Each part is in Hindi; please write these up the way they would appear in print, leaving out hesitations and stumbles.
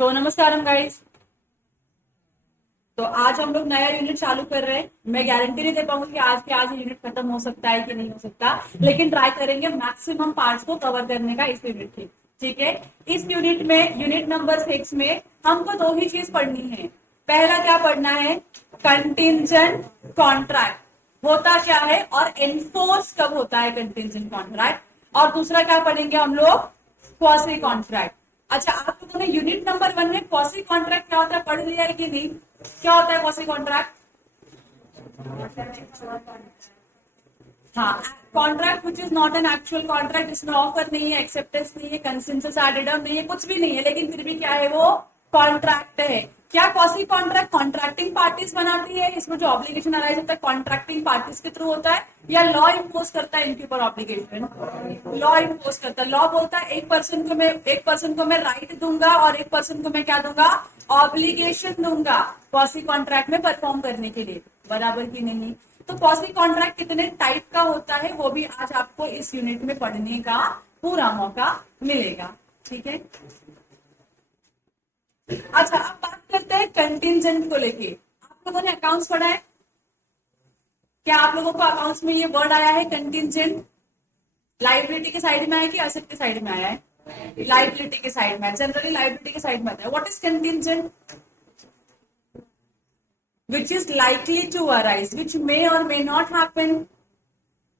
तो नमस्कारम गाइस। तो आज हम लोग नया यूनिट चालू कर रहे हैं। मैं गारंटी नहीं दे पाऊंगी कि आज के आज यूनिट खत्म हो सकता है कि नहीं हो सकता, लेकिन ट्राई करेंगे मैक्सिमम पार्ट्स को कवर करने का इस यूनिट की। ठीक है। इस यूनिट में यूनिट नंबर 6 में हमको दो ही चीज पढ़नी है। पहला क्या पढ़ना है? कंटिंजेंट कॉन्ट्रैक्ट होता क्या है और एनफोर्स कब होता है कंटिंजेंट कॉन्ट्रैक्ट। और दूसरा क्या पढ़ेंगे हम लोग? Quasi contract. अच्छा, आप लोगों ने यूनिट नंबर 1 में क्वासी कॉन्ट्रैक्ट क्या होता है पढ़ लिया है कि नहीं? क्या होता है क्वासी कॉन्ट्रैक्ट? हाँ, contract which is not an actual contract, जिसमें ऑफर नहीं है, एक्सेप्टेंस नहीं है, कंसेंसस एडेड ऑन नहीं है, कुछ भी नहीं है, लेकिन फिर भी क्या है वो? कॉन्ट्रैक्ट है। क्या क्वासी कॉन्ट्रैक्ट कॉन्ट्रैक्टिंग पार्टीज बनाती है? इसमें जो ऑब्लिगेशन अराइज होता है कॉन्ट्रैक्टिंग पार्टीज के थ्रू होता है, या लॉ इम्पोज करता है इनके ऊपर ऑब्लिगेशन? लॉ इम्पोज करता है। लॉ बोलता है एक पर्सन को मैं राइट दूंगा और एक पर्सन को मैं क्या दूंगा? ऑब्लिगेशन दूंगा क्वासी कॉन्ट्रैक्ट में परफॉर्म करने के लिए। बराबर की नहीं? तो क्वासी कॉन्ट्रैक्ट कितने टाइप का होता है वो भी आज आपको इस यूनिट में पढ़ने का पूरा मौका मिलेगा। ठीक है। अच्छा, अब बात करते हैं कंटिंजेंट को लेके। आप लोगों ने अकाउंट्स पढ़ा है? क्या आप लोगों को अकाउंट्स में ये वर्ड आया है कंटिंजेंट? लाइबिलिटी के साइड में आया कि एसेट के साइड में आया है? लाइबिलिटी के साइड में। जनरली लाइबिलिटी के साइड में आता है। What is contingent? Which is likely to arise, which may or may not happen.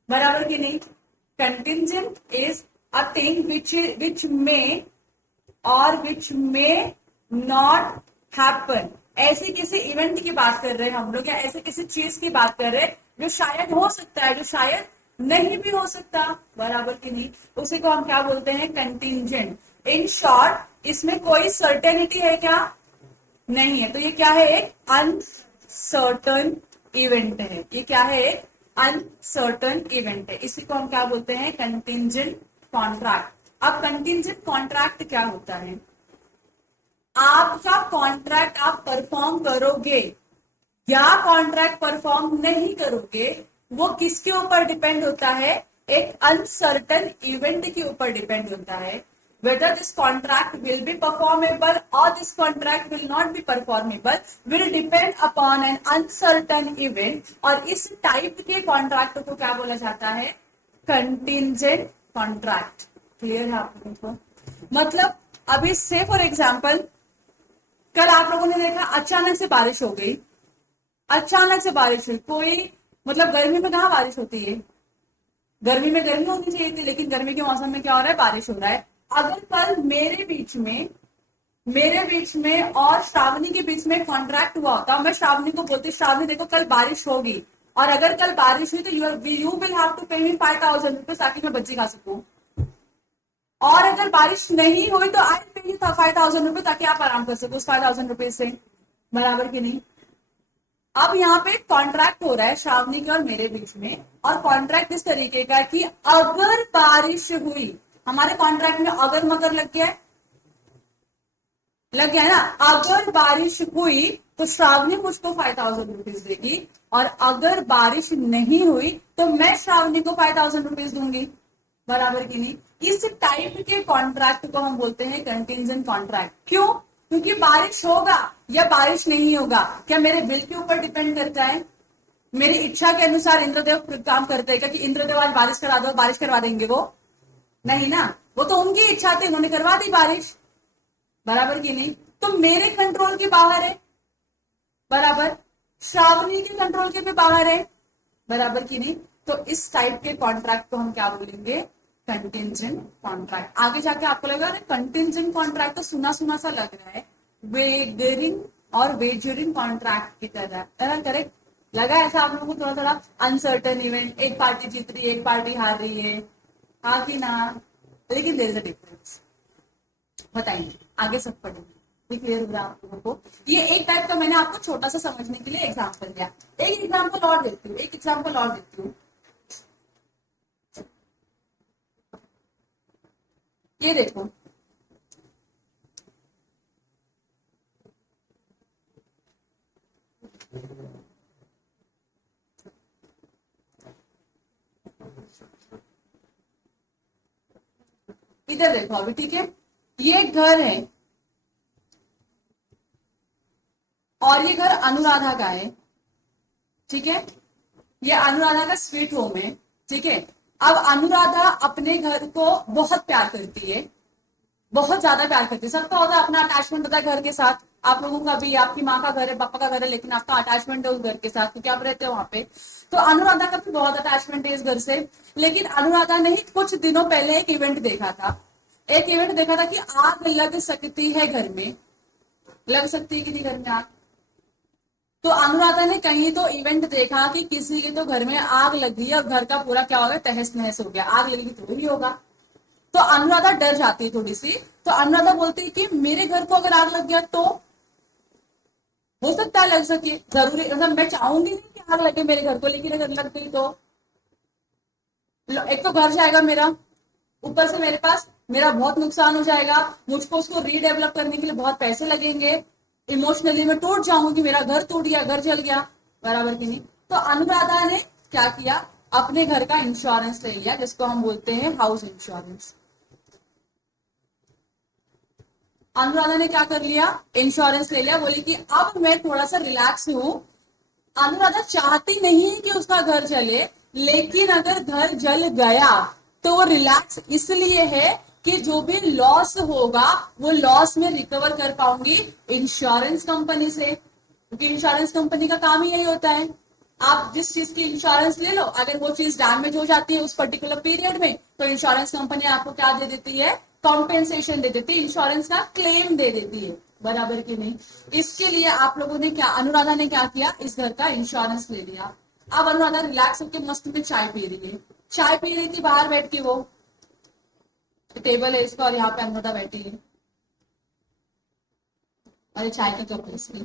बराबर की नहीं? Contingent is a thing which may or which may not happen. ऐसे किसी इवेंट की बात कर रहे हैं हम लोग, या ऐसे किसी चीज की बात कर रहे हैं जो शायद हो सकता है, जो शायद नहीं भी हो सकता। बराबर की नहीं? उसी को हम क्या बोलते हैं? कंटिंजेंट। इन शॉर्ट, इसमें कोई सर्टेनिटी है क्या? नहीं है। तो ये क्या है? एक अनसर्टन इवेंट है। ये क्या है? एक अनसर्टन इवेंट है। इसी को हम क्या बोलते हैं? Contingent contract. अब कंटिंजेंट कॉन्ट्रैक्ट क्या होता है? आपका कॉन्ट्रैक्ट आप परफॉर्म करोगे या कॉन्ट्रैक्ट परफॉर्म नहीं करोगे, वो किसके ऊपर डिपेंड होता है? एक अनसर्टन इवेंट के ऊपर डिपेंड होता है। Whether this contract will be performable or this contract will not be performable will depend upon an uncertain event. और इस टाइप के कॉन्ट्रैक्ट को क्या बोला जाता है? Contingent contract. क्लियर है आप लोगों को? मतलब अभी से फॉर एग्जाम्पल, कल आप लोगों ने देखा अचानक से बारिश हो गई। अचानक से बारिश हुई। कोई मतलब गर्मी में कहाँ बारिश होती है? गर्मी में गर्मी होनी चाहिए थी, लेकिन गर्मी के मौसम में क्या हो रहा है? बारिश हो रहा है। अगर कल मेरे बीच में और श्रावणी के बीच में कॉन्ट्रैक्ट हुआ होता, मैं श्रावणी को बोलती श्रावणी देखो कल बारिश होगी, और अगर कल बारिश हुई तो यू विल हैव टू पे मी 5,000 रुपीज ताकि मैं बच्ची खा सकूं। और अगर बारिश नहीं हुई तो आई पे यू 5,000 रुपीज ताकि आप आराम कर सको उस 5,000 रुपीज से। बराबर की नहीं? अब यहाँ पे कॉन्ट्रैक्ट हो रहा है श्रावणी के और मेरे बीच में, और कॉन्ट्रैक्ट इस तरीके का कि अगर बारिश हुई, हमारे कॉन्ट्रैक्ट में अगर मगर लग गया ना। अगर बारिश हुई तो श्रावणी मुझको 5,000 रुपीज देगी, और अगर बारिश नहीं हुई तो मैं श्रावणी को 5,000 रुपीज दूंगी। बराबर की नहीं? इस टाइप के कॉन्ट्रैक्ट को हम बोलते हैं कंटिंजेंट कॉन्ट्रैक्ट। क्यों? क्योंकि बारिश होगा या बारिश नहीं होगा क्या मेरे बिल के ऊपर डिपेंड करता है? मेरी इच्छा के अनुसार इंद्रदेव काम करते हैं क्या कि इंद्रदेव आज बारिश करा दो, बारिश करवा देंगे वो? नहीं ना। वो तो उनकी इच्छा थी, उन्होंने करवा दी बारिश। बराबर की नहीं? तो मेरे कंट्रोल के बाहर है। बराबर। श्रावणी के कंट्रोल के भी बाहर है। बराबर की नहीं? तो इस टाइप के कॉन्ट्रैक्ट को हम क्या बोलेंगे? Contingent contract. आगे जाके आपको लगा कंटिंजेंट कॉन्ट्रैक्ट तो सुना सुना सा लग रहा है, वेगरिंग और वेजरिंग कॉन्ट्रैक्ट की तरह करेक्ट लगा? ऐसा आप लोगों को थोड़ा थोड़ा अनसर्टन इवेंट, एक पार्टी जीत रही है एक पार्टी हार रही है, हाँ कि ना? लेकिन देयर इज अ डिफरेंस। बताएंगे आगे सब पढ़ेंगे, क्लियर हो रहा है आप लोगों को? ये एक टाइप का मैंने आपको छोटा सा समझने के लिए एग्जाम्पल दिया। एक एग्जाम्पल और देती हूँ। ये देखो, इधर देखो अभी, ठीक है? ये एक घर है, और ये घर अनुराधा का है, ठीक है, ये अनुराधा का स्वीट होम है, ठीक है। अब अनुराधा अपने घर को बहुत प्यार करती है, बहुत ज्यादा प्यार करती है। सबका होता है अपना अटैचमेंट होता है घर के साथ। आप लोगों का भी, आपकी माँ का घर है, पापा का घर है, लेकिन आपका अटैचमेंट है उस घर के साथ क्योंकि आप रहते हो वहां पे। तो अनुराधा का भी बहुत अटैचमेंट है इस घर से। लेकिन अनुराधा ने ही कुछ दिनों पहले एक इवेंट देखा था, एक इवेंट देखा था कि आग लग सकती है घर में, लग सकती है किसी घर में आग। तो अनुराधा ने कहीं तो इवेंट देखा कि किसी के तो घर में आग लगी है और घर का पूरा क्या हो गया, तहस नहस हो गया। आग लगी तो भी होगा। तो अनुराधा डर जाती है थोड़ी सी। तो अनुराधा बोलती है कि मेरे घर को अगर आग लग गया तो हो सकता है लग सके, जरूरी मतलब मैं चाहूंगी नहीं कि आग लगे मेरे घर को, लेकिन अगर लग गई तो एक तो घर जाएगा मेरा, ऊपर से मेरे पास मेरा बहुत नुकसान हो जाएगा, मुझको उसको रीडेवलप करने के लिए बहुत पैसे लगेंगे, इमोशनली मैं टूट जाऊंगी, मेरा घर टूट गया, घर जल गया, बराबर की नहीं। तो अनुराधा ने क्या किया, अपने घर का इंश्योरेंस ले लिया, जिसको हम बोलते हैं हाउस इंश्योरेंस। अनुराधा ने क्या कर लिया, इंश्योरेंस ले लिया। बोली कि अब मैं थोड़ा सा रिलैक्स हूं। अनुराधा चाहती नहीं कि उसका घर जले, लेकिन अगर घर जल गया तो वो रिलैक्स इसलिए है कि जो भी लॉस होगा वो लॉस में रिकवर कर पाऊंगी इंश्योरेंस कंपनी से, क्योंकि इंश्योरेंस कंपनी का काम ही यही होता है। आप जिस चीज की इंश्योरेंस ले लो, अगर वो चीज डैमेज हो जाती है उस पर्टिकुलर पीरियड में, तो इंश्योरेंस कंपनी आपको क्या दे देती है, कॉम्पेंसेशन दे देती है, इंश्योरेंस का क्लेम दे देती है, बराबर की नहीं। इसके लिए आप लोगों ने क्या, अनुराधा ने क्या किया, इस घर का इंश्योरेंस ले लिया। अब अनुराधा रिलैक्स होकर मस्त में चाय पी रही है, चाय पी रही थी बाहर बैठ के, वो टेबल है इसका और यहाँ पे अनुराधा बैठी है, अरे चाय की कप है इसकी।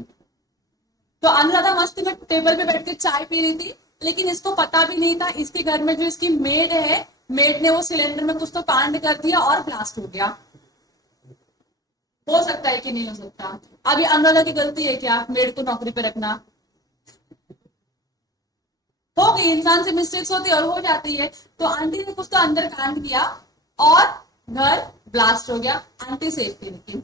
तो अनुराधा मस्त में टेबल पे बैठ के चाय पी रही थी, लेकिन इसको पता भी नहीं था इसके घर में जो इसकी मेड है, मेड ने वो सिलेंडर में कुछ तो कांड कर दिया और ब्लास्ट हो गया। हो सकता है कि नहीं हो सकता, अभी अनुराधा की गलती है क्या मेड को नौकरी पे रखना, हो गई, इंसान से मिस्टेक्स होती है और हो जाती है। तो आंटी ने कुछ तो अंदर कांड किया और घर ब्लास्ट हो गया। आंटी सेफ थी, लेकिन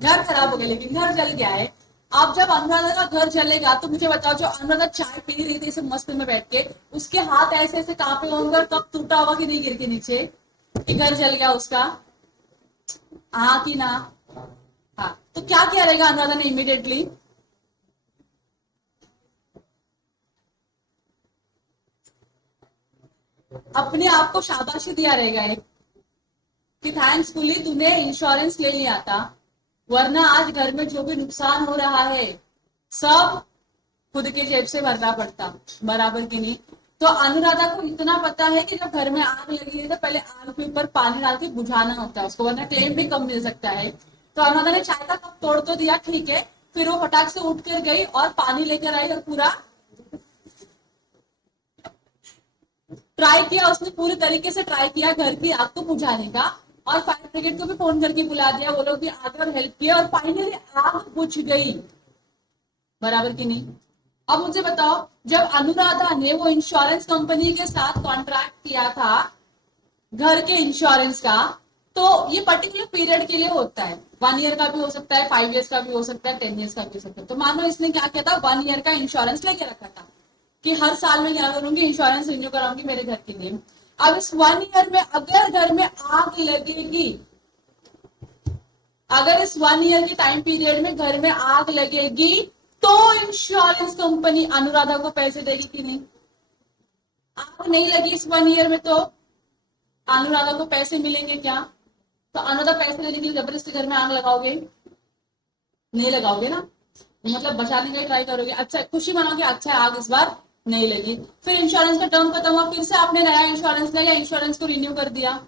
घर खराब हो गया, लेकिन घर जल गया है। अब जब अनुराधा का घर जलेगा तो मुझे बताओ, जो अनुराधा चाय पी रही थी इसे मस्त में बैठ के, उसके हाथ ऐसे ऐसे कांपे होंगे और कब टूटा होगा कि नहीं गिर के नीचे, कि घर जल गया उसका, हाँ कि ना। हाँ, तो क्या किया रहेगा अनुराधा ने इमीडिएटली, अपने आप को शाबाशी दिया रहेगा एक, कि थैंक्सफुली तूने इंश्योरेंस ले लिया था, वरना आज घर में जो भी नुकसान हो रहा है सब खुद के जेब से भरना पड़ता, बराबर की नहीं। तो अनुराधा को इतना पता है कि जब घर में आग लगी है तो पहले आग के ऊपर पानी डाल के बुझाना होता है उसको, वरना क्लेम भी कम मिल सकता है। तो अनुराधा ने चाय का कप तोड़ तो दिया, ठीक है, फिर वो फटाक से उठ कर गई और पानी लेकर आई और पूरा ट्राई किया, उसने पूरी तरीके से ट्राई किया घर की आग को बुझाने का, और फायर ब्रिगेड को भी फोन करके बुला दिया, वो लोग भी आगे और हेल्प किया और फाइनली आग बुझ गई, बराबर की नहीं। अब मुझे बताओ, जब अनुराधा ने वो इंश्योरेंस कंपनी के साथ कॉन्ट्रैक्ट किया था घर के इंश्योरेंस का, तो ये पर्टिकुलर पीरियड के लिए होता है, 1 ईयर का भी हो सकता है, 5 ईयर्स का भी हो सकता है, 10 ईयर्स का भी हो सकता है। तो मानो इसने क्या किया था, 1 ईयर का इंश्योरेंस लेके रखा था कि हर साल में क्या करूंगी, इंश्योरेंस रिन्यू कराऊंगी मेरे घर के लिए। अब इस 1 ईयर में अगर घर में आग लगेगी, अगर इस 1 ईयर के टाइम पीरियड में घर में आग लगेगी तो इंश्योरेंस कंपनी अनुराधा को पैसे देगी कि नहीं। आग नहीं लगी इस 1 ईयर में तो अनुराधा को पैसे मिलेंगे क्या, तो अनुराधा पैसे देने के लिए जबरदस्ती घर में आग लगाओगे, नहीं लगाओगे ना, मतलब बचाने का ट्राई करोगे, अच्छा खुशी मनाओगे, अच्छा आग इस बार नहीं लगी, फिर इंश्योरेंस का टर्म खत्म हुआ, फिर से आपने नया इंश्योरेंस लिया, इंश्योरेंस को रिन्यू कर दिया,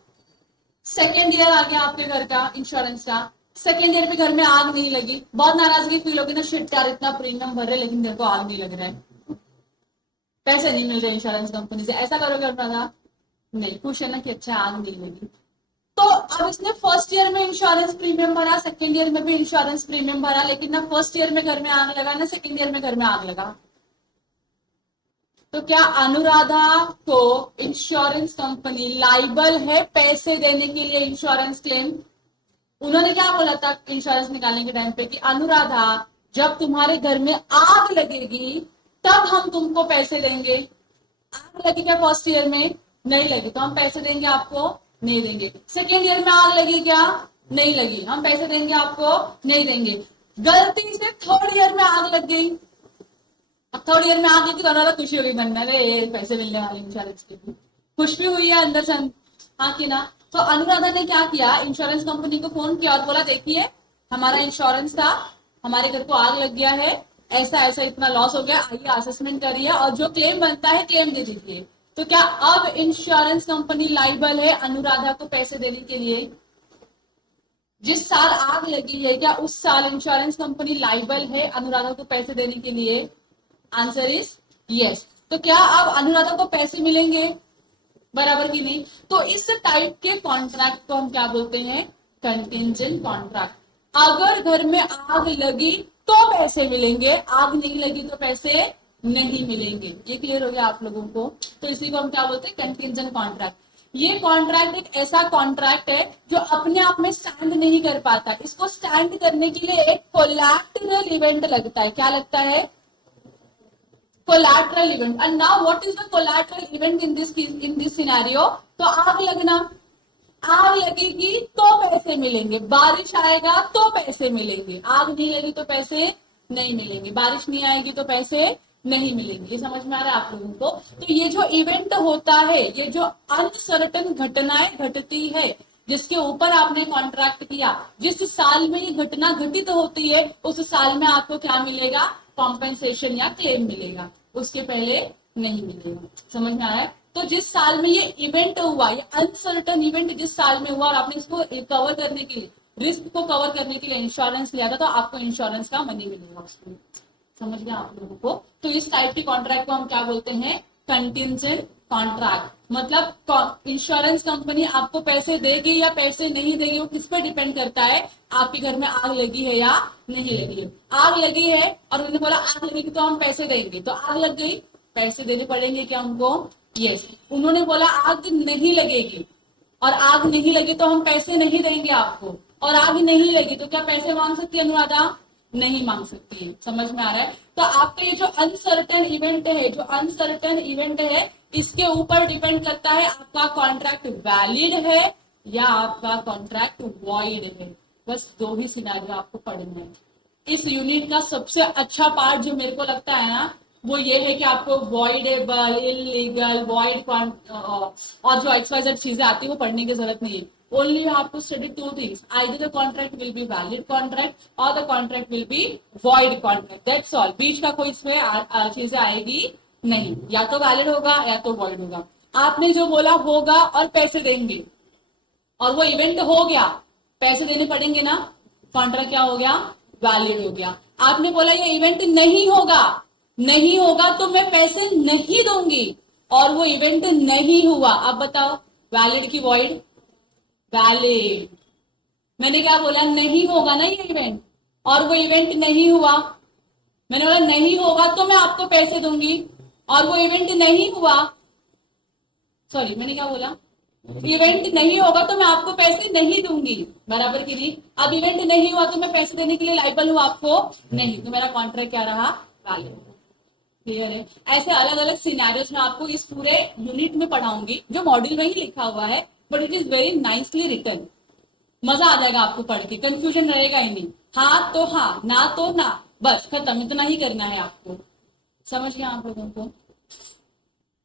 सेकेंड ईयर आ गया आपके घर का इंश्योरेंस का, सेकेंड ईयर पे घर में आग नहीं लगी, बहुत नाराजगी फील होगी ना, शिट यार इतना प्रीमियम भर रहे लेकिन घर को आग नहीं लग रहा है, पैसे नहीं मिल रहे इंश्योरेंस कंपनी से, ऐसा करोगे अनुराधा, नहीं, खुश है ना कि अच्छा आग नहीं लगी। तो अब इसने फर्स्ट ईयर में इंश्योरेंस प्रीमियम भरा, सेकेंड ईयर में भी इंश्योरेंस प्रीमियम भरा, लेकिन ना फर्स्ट ईयर में घर में आग लगा ना सेकेंड ईयर में घर में आग लगा। तो क्या अनुराधा को इंश्योरेंस कंपनी लाइबल है पैसे देने के लिए इंश्योरेंस क्लेम। उन्होंने क्या बोला था इंश्योरेंस निकालने के टाइम पे कि अनुराधा जब तुम्हारे घर में आग लगेगी तब हम तुमको पैसे देंगे। आग लगी क्या फर्स्ट ईयर में? नहीं लगी, तो हम पैसे देंगे आपको? नहीं देंगे। सेकेंड ईयर में आग लगी क्या? नहीं लगी, हम पैसे देंगे आपको? नहीं देंगे। गलती से थर्ड ईयर में आग लग गई, अब थर्ड ईयर में आग लगी तो अनुराधा खुशी होगी, बनना रे पैसे मिलने वाले इंश्योरेंस के भी, खुश भी हुई है अंदर से, हाँ कि ना। तो अनुराधा ने क्या किया, इंश्योरेंस कंपनी को फोन किया और बोला देखिए हमारा इंश्योरेंस था, हमारे घर को आग लग गया है, ऐसा ऐसा इतना लॉस हो गया, आइए असेसमेंट करिए और जो क्लेम बनता है क्लेम दे दीजिए। तो क्या अब इंश्योरेंस कंपनी लाइबल है अनुराधा को पैसे देने के लिए? जिस साल आग लगी है क्या उस साल इंश्योरेंस कंपनी लाइबल है अनुराधा को पैसे देने के लिए? Answer is yes. तो क्या अब अनुराधा को पैसे मिलेंगे? बराबर की नहीं? तो इस टाइप के कॉन्ट्रैक्ट को हम क्या बोलते हैं? Contingent contract. अगर घर में आग लगी तो पैसे मिलेंगे, आग नहीं लगी तो पैसे नहीं मिलेंगे। ये क्लियर हो गया आप लोगों को? तो इसी को हम क्या बोलते हैं? Contingent contract. ये कॉन्ट्रैक्ट एक ऐसा कॉन्ट्रैक्ट है जो अपने आप में स्टैंड नहीं कर पाता, इसको स्टैंड करने के लिए एक कोलैटरल इवेंट लगता है। क्या लगता है? collateral event. And now what is the collateral event in this scenario? तो आग लगना, आग लगेगी तो पैसे मिलेंगे, बारिश आएगा तो पैसे मिलेंगे, आग नहीं लगी तो पैसे नहीं मिलेंगे, बारिश नहीं आएगी तो पैसे नहीं मिलेंगे। ये समझ में आ रहा है आप लोगों को? तो ये जो इवेंट होता है, ये जो अनसर्टन घटनाएं घटती है जिसके ऊपर आपने कॉन्ट्रैक्ट किया, जिस साल में ये घटना घटित होती है उस साल में आपको क्या मिलेगा? कॉम्पेंसेशन या क्लेम मिलेगा, उसके पहले नहीं मिलेगा। समझ में आ रहा है? तो जिस साल में ये इवेंट हुआ, ये अनसर्टन इवेंट जिस साल में हुआ और आपने इसको कवर करने के लिए, रिस्क को कवर करने के लिए इंश्योरेंस लिया था, तो आपको इंश्योरेंस का मनी मिलेगा उसमें। समझ गया आप लोगों को? तो इस टाइप के कॉन्ट्रैक्ट को हम क्या बोलते हैं? Contingent contract. मतलब इंश्योरेंस कंपनी आपको पैसे देगी या पैसे नहीं देगी, वो किस पर डिपेंड करता है? आपके घर में आग लगी है या नहीं लगी है। आग लगी है और उन्होंने बोला आग लगेगी तो हम पैसे देंगे, तो आग लग गई, पैसे देने पड़ेंगे क्या हमको? यस। उन्होंने बोला आग नहीं लगेगी और आग नहीं लगी तो हम पैसे नहीं देंगे आपको, और आग नहीं लगी तो क्या पैसे मांग सकती है अनुराधा? नहीं मांग सकती है। समझ में आ रहा है? तो आपका ये जो अनसर्टेन इवेंट है, जो अनसर्टेन इवेंट है, इसके ऊपर डिपेंड करता है आपका कॉन्ट्रैक्ट वैलिड है या आपका कॉन्ट्रैक्ट वॉइड है। बस दो ही सिनेरियो आपको पढ़ना है। इस यूनिट का सबसे अच्छा पार्ट जो मेरे को लगता है ना, वो ये है कि आपको वॉइडेबल, इलीगल, वॉइड और जो एक्सवाइजेड चीजें आती है वो पढ़ने की जरूरत नहीं है। Only you have to study two things. Either the contract will be valid contract or the contract will be void contract. That's all. बीच का कोई इसमें चीजें आएगी नहीं, या तो वैलिड होगा या तो void होगा। आपने जो बोला होगा और पैसे देंगे, और वो इवेंट हो गया, पैसे देने पड़ेंगे ना, कॉन्ट्रैक्ट क्या हो गया? वैलिड हो गया। आपने बोला ये इवेंट नहीं होगा, नहीं होगा तो मैं पैसे नहीं दूंगी, और वो इवेंट नहीं हुआ, अब बताओ वैलिड की वॉइड? वैलिड। मैंने क्या बोला? नहीं होगा ना ये इवेंट, और वो इवेंट नहीं हुआ, मैंने बोला नहीं होगा तो मैं आपको पैसे दूंगी, और वो इवेंट नहीं हुआ, सॉरी मैंने क्या बोला? इवेंट नहीं होगा तो मैं आपको पैसे नहीं दूंगी, बराबर की नहीं? अब इवेंट नहीं हुआ तो मैं पैसे देने के लिए लाइबल हूं आपको? नहीं, तो मेरा कॉन्ट्रैक्ट क्या रहा? वैलिड। क्लियर है? ऐसे अलग अलग सिनेरियोज में आपको इस पूरे यूनिट में पढ़ाऊंगी, जो मॉड्यूल में ही लिखा हुआ है, but it is very nicely written. मजा आ जाएगा आपको पढ़ के, कंफ्यूजन रहेगा ही नहीं। हाँ तो हाँ, ना तो ना, बस खत्म, इतना ही करना है आपको। समझ गया आप लोगों को?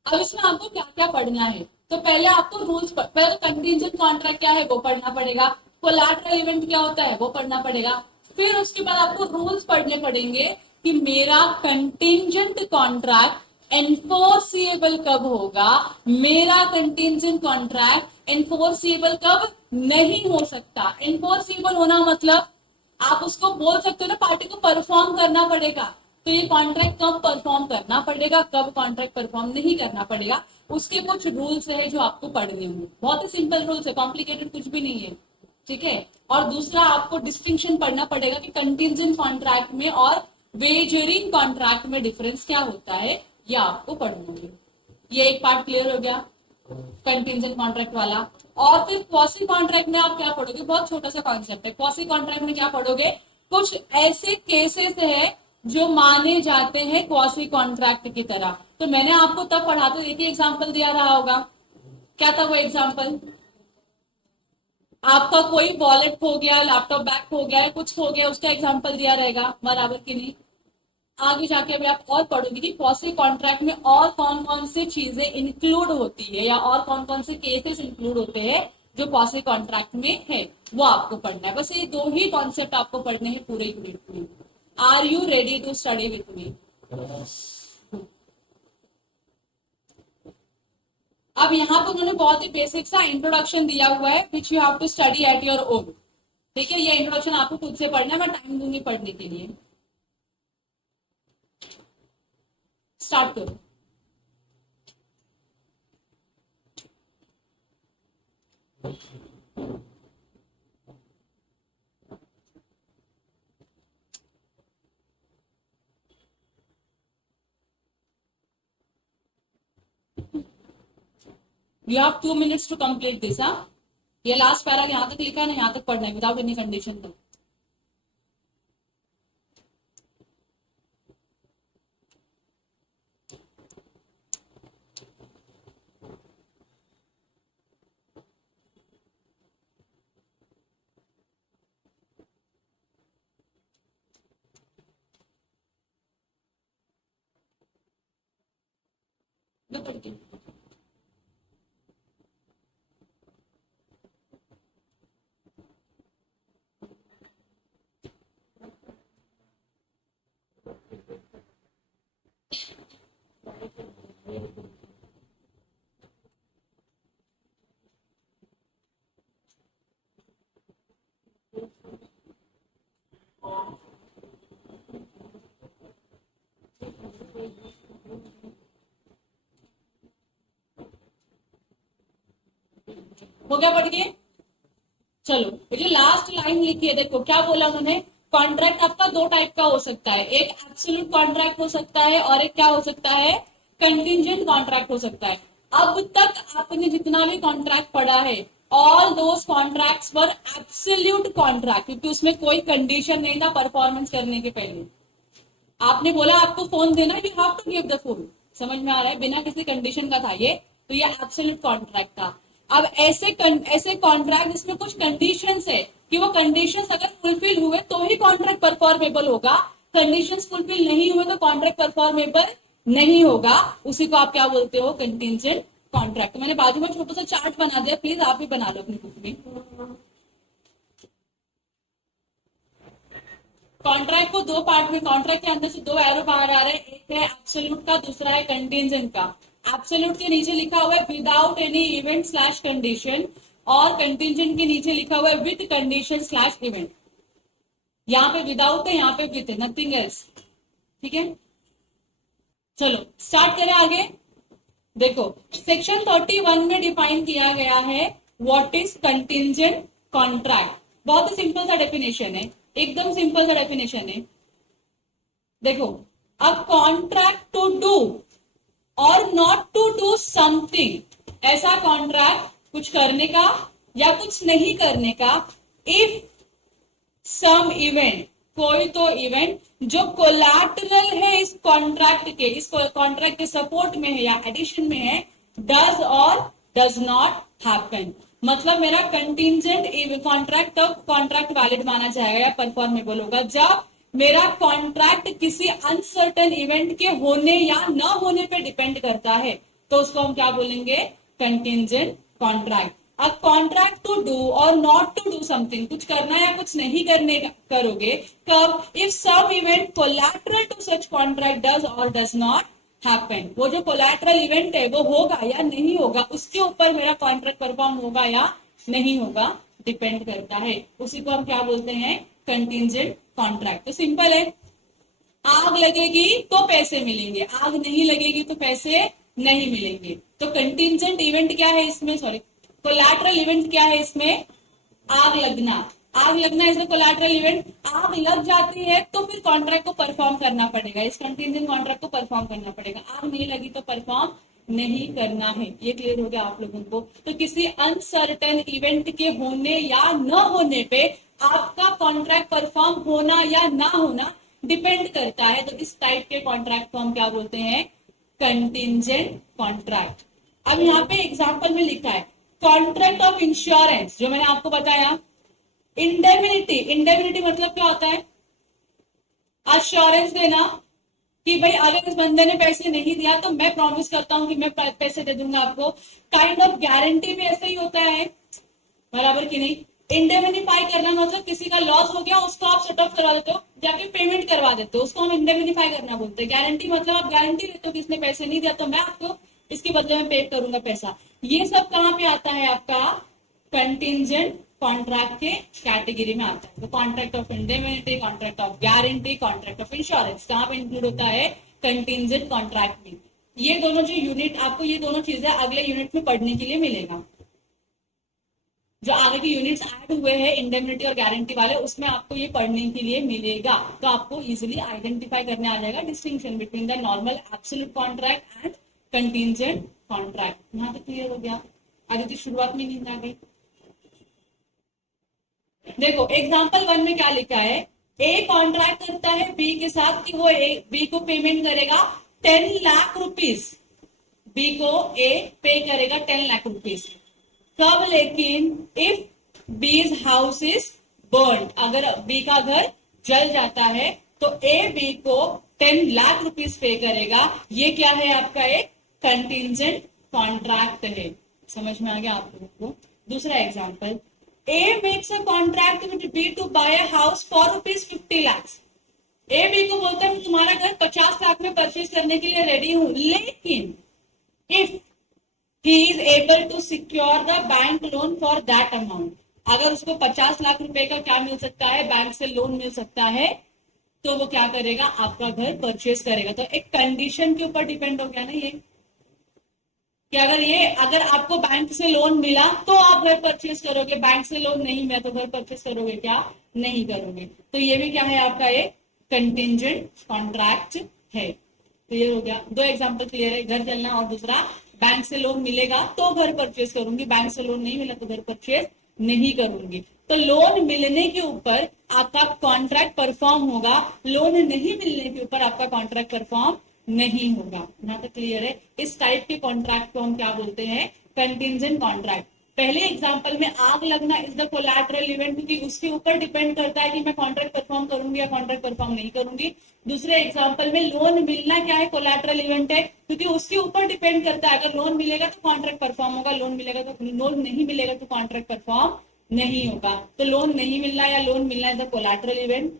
अब इसमें आपको क्या क्या पढ़ना है? तो पहले आपको रूल्स, पहले कंटीजेंट कॉन्ट्रैक्ट क्या है वो पढ़ना पड़ेगा, कोलैटरल इवेंट क्या होता है वो पढ़ना पड़ेगा, फिर उसके बाद आपको रूल्स पढ़ने पड़ेंगे कि मेरा कंटीजेंट कॉन्ट्रैक्ट एनफोर्सिएबल कब होगा, मेरा कंटीजेंट कॉन्ट्रैक्ट एनफोर्सिएबल कब नहीं हो सकता। एनफोर्सिएबल होना मतलब आप उसको बोल सकते हो ना, पार्टी को परफॉर्म करना पड़ेगा, तो ये कॉन्ट्रैक्ट कब परफॉर्म करना पड़ेगा, कब कॉन्ट्रैक्ट परफॉर्म नहीं करना पड़ेगा, उसके कुछ रूल्स है जो आपको पढ़ने होंगे। बहुत ही सिंपल रूल्स है, कॉम्प्लिकेटेड कुछ भी नहीं है, ठीक है। और दूसरा आपको डिस्टिंक्शन पढ़ना पड़ेगा कि कंटीजेंट कॉन्ट्रैक्ट में और वेजरिंग कॉन्ट्रैक्ट में डिफरेंस क्या होता है, ये आपको पढ़ना होगा। ये एक पार्ट क्लियर हो गया कंटीजेंट कॉन्ट्रैक्ट वाला। और फिर क्वासी कॉन्ट्रैक्ट में आप क्या पढ़ोगे? बहुत छोटा सा कॉन्सेप्ट है। क्वासी कॉन्ट्रैक्ट में क्या पढ़ोगे? कुछ ऐसे केसेस है जो माने जाते हैं क्वासी कॉन्ट्रैक्ट की तरह। तो मैंने आपको तब पढ़ा तो एक ही एग्जाम्पल दिया रहा होगा। क्या था वो एग्जाम्पल? आपका कोई वॉलेट खो गया, लैपटॉप बैग खो गया, कुछ खो गया, उसका एग्जाम्पल दिया रहेगा, बराबर की नहीं। आगे जाके अभी आप और पढ़ोगे कि क्वासी कॉन्ट्रैक्ट में और कौन कौन सी चीजें इंक्लूड होती है या और कौन कौन से केसेस इंक्लूड होते हैं जो क्वासी कॉन्ट्रैक्ट में है, वो आपको पढ़ना है। बस ये दो ही कॉन्सेप्ट आपको पढ़ने हैं पूरे यूनिट में। Are you ready to study with me? अब यहाँ पर उन्होंने बहुत ही बेसिक सा इंट्रोडक्शन दिया हुआ है which you have to study at your own. ठीक है, ये इंट्रोडक्शन आपको खुद से पढ़ना है, मैं टाइम दूंगी पढ़ने के लिए। स्टार्ट करो। You have 2 minutes to complete this. हाँ, ये लास्ट पैरा यहां तक लिखा है ना, यहां तक पढ़ना है विदाउट एनी कंडीशन। तो पढ़ के हो गया पढ़ के? चलो, ये जो लास्ट लाइन लिखी है देखो क्या बोला उन्होंने। कॉन्ट्रैक्ट आपका दो टाइप का हो सकता है, एक एब्सोल्यूट कॉन्ट्रैक्ट हो सकता है और एक क्या हो सकता है, कंटिंजेंट कॉन्ट्रैक्ट हो सकता है। अब तक आपने जितना भी कॉन्ट्रैक्ट पढ़ा है, all those contracts were absolute contract, क्योंकि उसमें कोई कंडीशन नहीं था परफॉर्मेंस करने के पहले। आपने बोला आपको फोन देना, you have to give the phone, समझ में आ रहा है, बिना किसी कंडीशन का था ये, तो ये एब्सोल्यूट कॉन्ट्रैक्ट था। अब ऐसे कॉन्ट्रैक्ट जिसमें कुछ कंडीशंस है कि वो कंडीशंस अगर फुलफिल हुए तो ही कॉन्ट्रैक्ट परफॉर्मेबल होगा, कंडीशंस फुलफिल नहीं हुए तो कॉन्ट्रैक्ट परफॉर्मेबल नहीं होगा, उसी को आप क्या बोलते हो, कंटिंजेंट कॉन्ट्रैक्ट। तो मैंने बाजू में छोटा सा चार्ट बना दिया, प्लीज आप भी बना लो अपनी बुक में। कॉन्ट्रैक्ट को दो पार्ट में, कॉन्ट्रैक्ट के अंदर से दो एरो बाहर आ रहे हैं, एक है एब्सोल्यूट का, दूसरा है कंटिंजेंट का। एब्सोल्यूट के नीचे लिखा हुआ है without any event slash condition, और कंटिंजेंट के नीचे लिखा हुआ है विद कंडीशन स्लैश इवेंट। यहाँ पे विदाउट है, यहाँ पे विद है, नथिंग एल्स। ठीक है, चलो स्टार्ट करें आगे। देखो, सेक्शन 31 में डिफाइन किया गया है व्हाट इज कंटिंजेंट कॉन्ट्रैक्ट। बहुत ही सिंपल सा डेफिनेशन है, एकदम सिंपल सा डेफिनेशन है। देखो, अ contract to do or not to do something, ऐसा कॉन्ट्रैक्ट कुछ करने का या कुछ नहीं करने का, इफ सम इवेंट, कोई तो इवेंट जो कोलैटरल है इस कॉन्ट्रैक्ट के, इस कॉन्ट्रैक्ट के सपोर्ट में है या एडिशन में है, does or does not happen. मतलब मेरा कंटिंजेंट कॉन्ट्रैक्ट तब कॉन्ट्रैक्ट वैलिड माना जाएगा या परफॉर्मेबल होगा जब मेरा कॉन्ट्रैक्ट किसी अनसर्टेन इवेंट के होने या न होने पे डिपेंड करता है, तो उसको हम क्या बोलेंगे, contingent contract. A contract to do or not to do something, कुछ करना या कुछ नहीं करने करोगे, कब, if some event collateral to such contract does or does not happen. वो जो कोलैटरल इवेंट है वो होगा या नहीं होगा, उसके ऊपर मेरा कॉन्ट्रैक्ट परफॉर्म होगा या नहीं होगा डिपेंड करता है, उसी को हम क्या बोलते हैं, कंटिंजेंट कॉन्ट्रैक्ट। तो सिंपल है, आग लगेगी तो पैसे मिलेंगे, आग नहीं लगेगी तो पैसे नहीं मिलेंगे। तो कंटिंजेंट इवेंट क्या है इसमें, सॉरी कोलैटरल इवेंट क्या है इसमें, आग लगना। आग लगना इज द कोलैटरल इवेंट। आग लग जाती है तो फिर कॉन्ट्रैक्ट को परफॉर्म करना पड़ेगा, इस कंटिंजेंट कॉन्ट्रैक्ट को परफॉर्म करना पड़ेगा। आग नहीं लगी तो परफॉर्म नहीं करना है। ये क्लियर हो गया आप लोगों को। तो किसी अनसर्टेन इवेंट के होने या न होने पे आपका कॉन्ट्रैक्ट परफॉर्म होना या ना होना डिपेंड करता है। तो इस टाइप के कॉन्ट्रैक्ट को हम क्या बोलते हैं? Contingent contract. अब यहाँ पे एग्जाम्पल में लिखा है कॉन्ट्रैक्ट ऑफ इंश्योरेंस, जो मैंने आपको बताया। इंडेमिनिटी, इंडेमिनिटी मतलब क्या होता है? अश्योरेंस देना कि भाई अगर इस बंदे ने पैसे नहीं दिया तो मैं प्रॉमिस करता हूं कि मैं पैसे दे दूंगा आपको। काइंड ऑफ गारंटी भी ऐसा ही होता है, बराबर कि नहीं? इंडेमिनिफाई करना मतलब किसी का लॉस हो गया उसको आप सेट ऑफ करवा देते हो, जाके पेमेंट करवा देते हो, उसको हम इंडेमिनिफाई करना बोलते हैं। गारंटी मतलब आप गारंटी देते हो कि इसने पैसे नहीं दिया तो मैं आपको इसके बदले में पे करूंगा पैसा। ये सब कहाँ पे आता है? आपका कंटिंजेंट कॉन्ट्रैक्ट के कैटेगरी में आता है। तो contract of indemnity, contract of guarantee, contract of insurance कहाँ पे इंक्लूड होता है? कंटिंजेंट कॉन्ट्रैक्ट में। ये दोनों जो यूनिट, आपको ये दोनों चीजें अगले यूनिट में पढ़ने के लिए मिलेगा। जो आगे के यूनिट्स ऐड हुए हैं इंडेमिनिटी और गारंटी वाले, उसमें आपको ये पढ़ने के लिए मिलेगा। तो आपको इजीली आइडेंटिफाई करने आ जाएगा distinction between the normal absolute contract and contingent contract. यहाँ तक क्लियर हो गया? आदित्य शुरुआत में नींद आ गई? देखो एग्जाम्पल 1 में क्या लिखा है? ए कॉन्ट्रैक्ट करता है बी के साथ कि वो बी को पेमेंट करेगा 10 लाख रुपीज। बी को ए पे करेगा 10 लाख रुपीज। कब? लेकिन इफ बीज हाउस इज बर्न, अगर बी का घर जल जाता है तो ए बी को 10 लाख रुपीज पे करेगा। ये क्या है? आपका एक कंटिंजेंट कॉन्ट्रैक्ट है। समझ में आ गया आप लोगों को? दूसरा example, A makes a contract with B to buy a house for rupees 50 lakh. A B को बोलता है मैं तुम्हारा घर 50 लाख में परचेज करने के लिए रेडी हूं, लेकिन if he is able to secure the bank loan for that amount, अगर उसको 50 लाख रुपए का क्या मिल सकता है? बैंक से लोन मिल सकता है, तो वो क्या करेगा? आपका घर परचेज करेगा। तो एक कंडीशन के ऊपर डिपेंड हो गया ना ये, कि अगर आपको बैंक से लोन मिला तो आप घर परचेज करोगे, बैंक से लोन नहीं मिला तो घर परचेज करोगे क्या? नहीं करोगे। तो ये भी क्या है? आपका एक कंटिंजेंट कॉन्ट्रैक्ट है। क्लियर हो गया? दो एग्जांपल क्लियर है, घर चलना और दूसरा बैंक से लोन मिलेगा तो घर परचेज करूंगी, बैंक से लोन नहीं मिला तो घर परचेज नहीं करूंगी। तो लोन मिलने के ऊपर आपका कॉन्ट्रैक्ट परफॉर्म होगा, लोन नहीं मिलने के ऊपर आपका कॉन्ट्रैक्ट परफॉर्म नहीं होगा। यहाँ तक क्लियर है? इस टाइप के कॉन्ट्रैक्ट को हम क्या बोलते हैं? Contingent contract. पहले एग्जांपल में आग लगना इज द कोलैटरल इवेंट, क्योंकि उसके ऊपर डिपेंड करता है कि मैं कॉन्ट्रैक्ट परफॉर्म करूंगी या कॉन्ट्रैक्ट परफॉर्म नहीं करूंगी। दूसरे एग्जांपल में लोन मिलना क्या है? कोलैटरल इवेंट है, क्योंकि उसके ऊपर डिपेंड करता है। अगर लोन मिलेगा तो कॉन्ट्रैक्ट परफॉर्म होगा, लोन मिलेगा तो लोन नहीं मिलेगा तो कॉन्ट्रैक्ट परफॉर्म नहीं होगा। तो लोन नहीं मिलना या लोन मिलना इज द कोलैटरल इवेंट,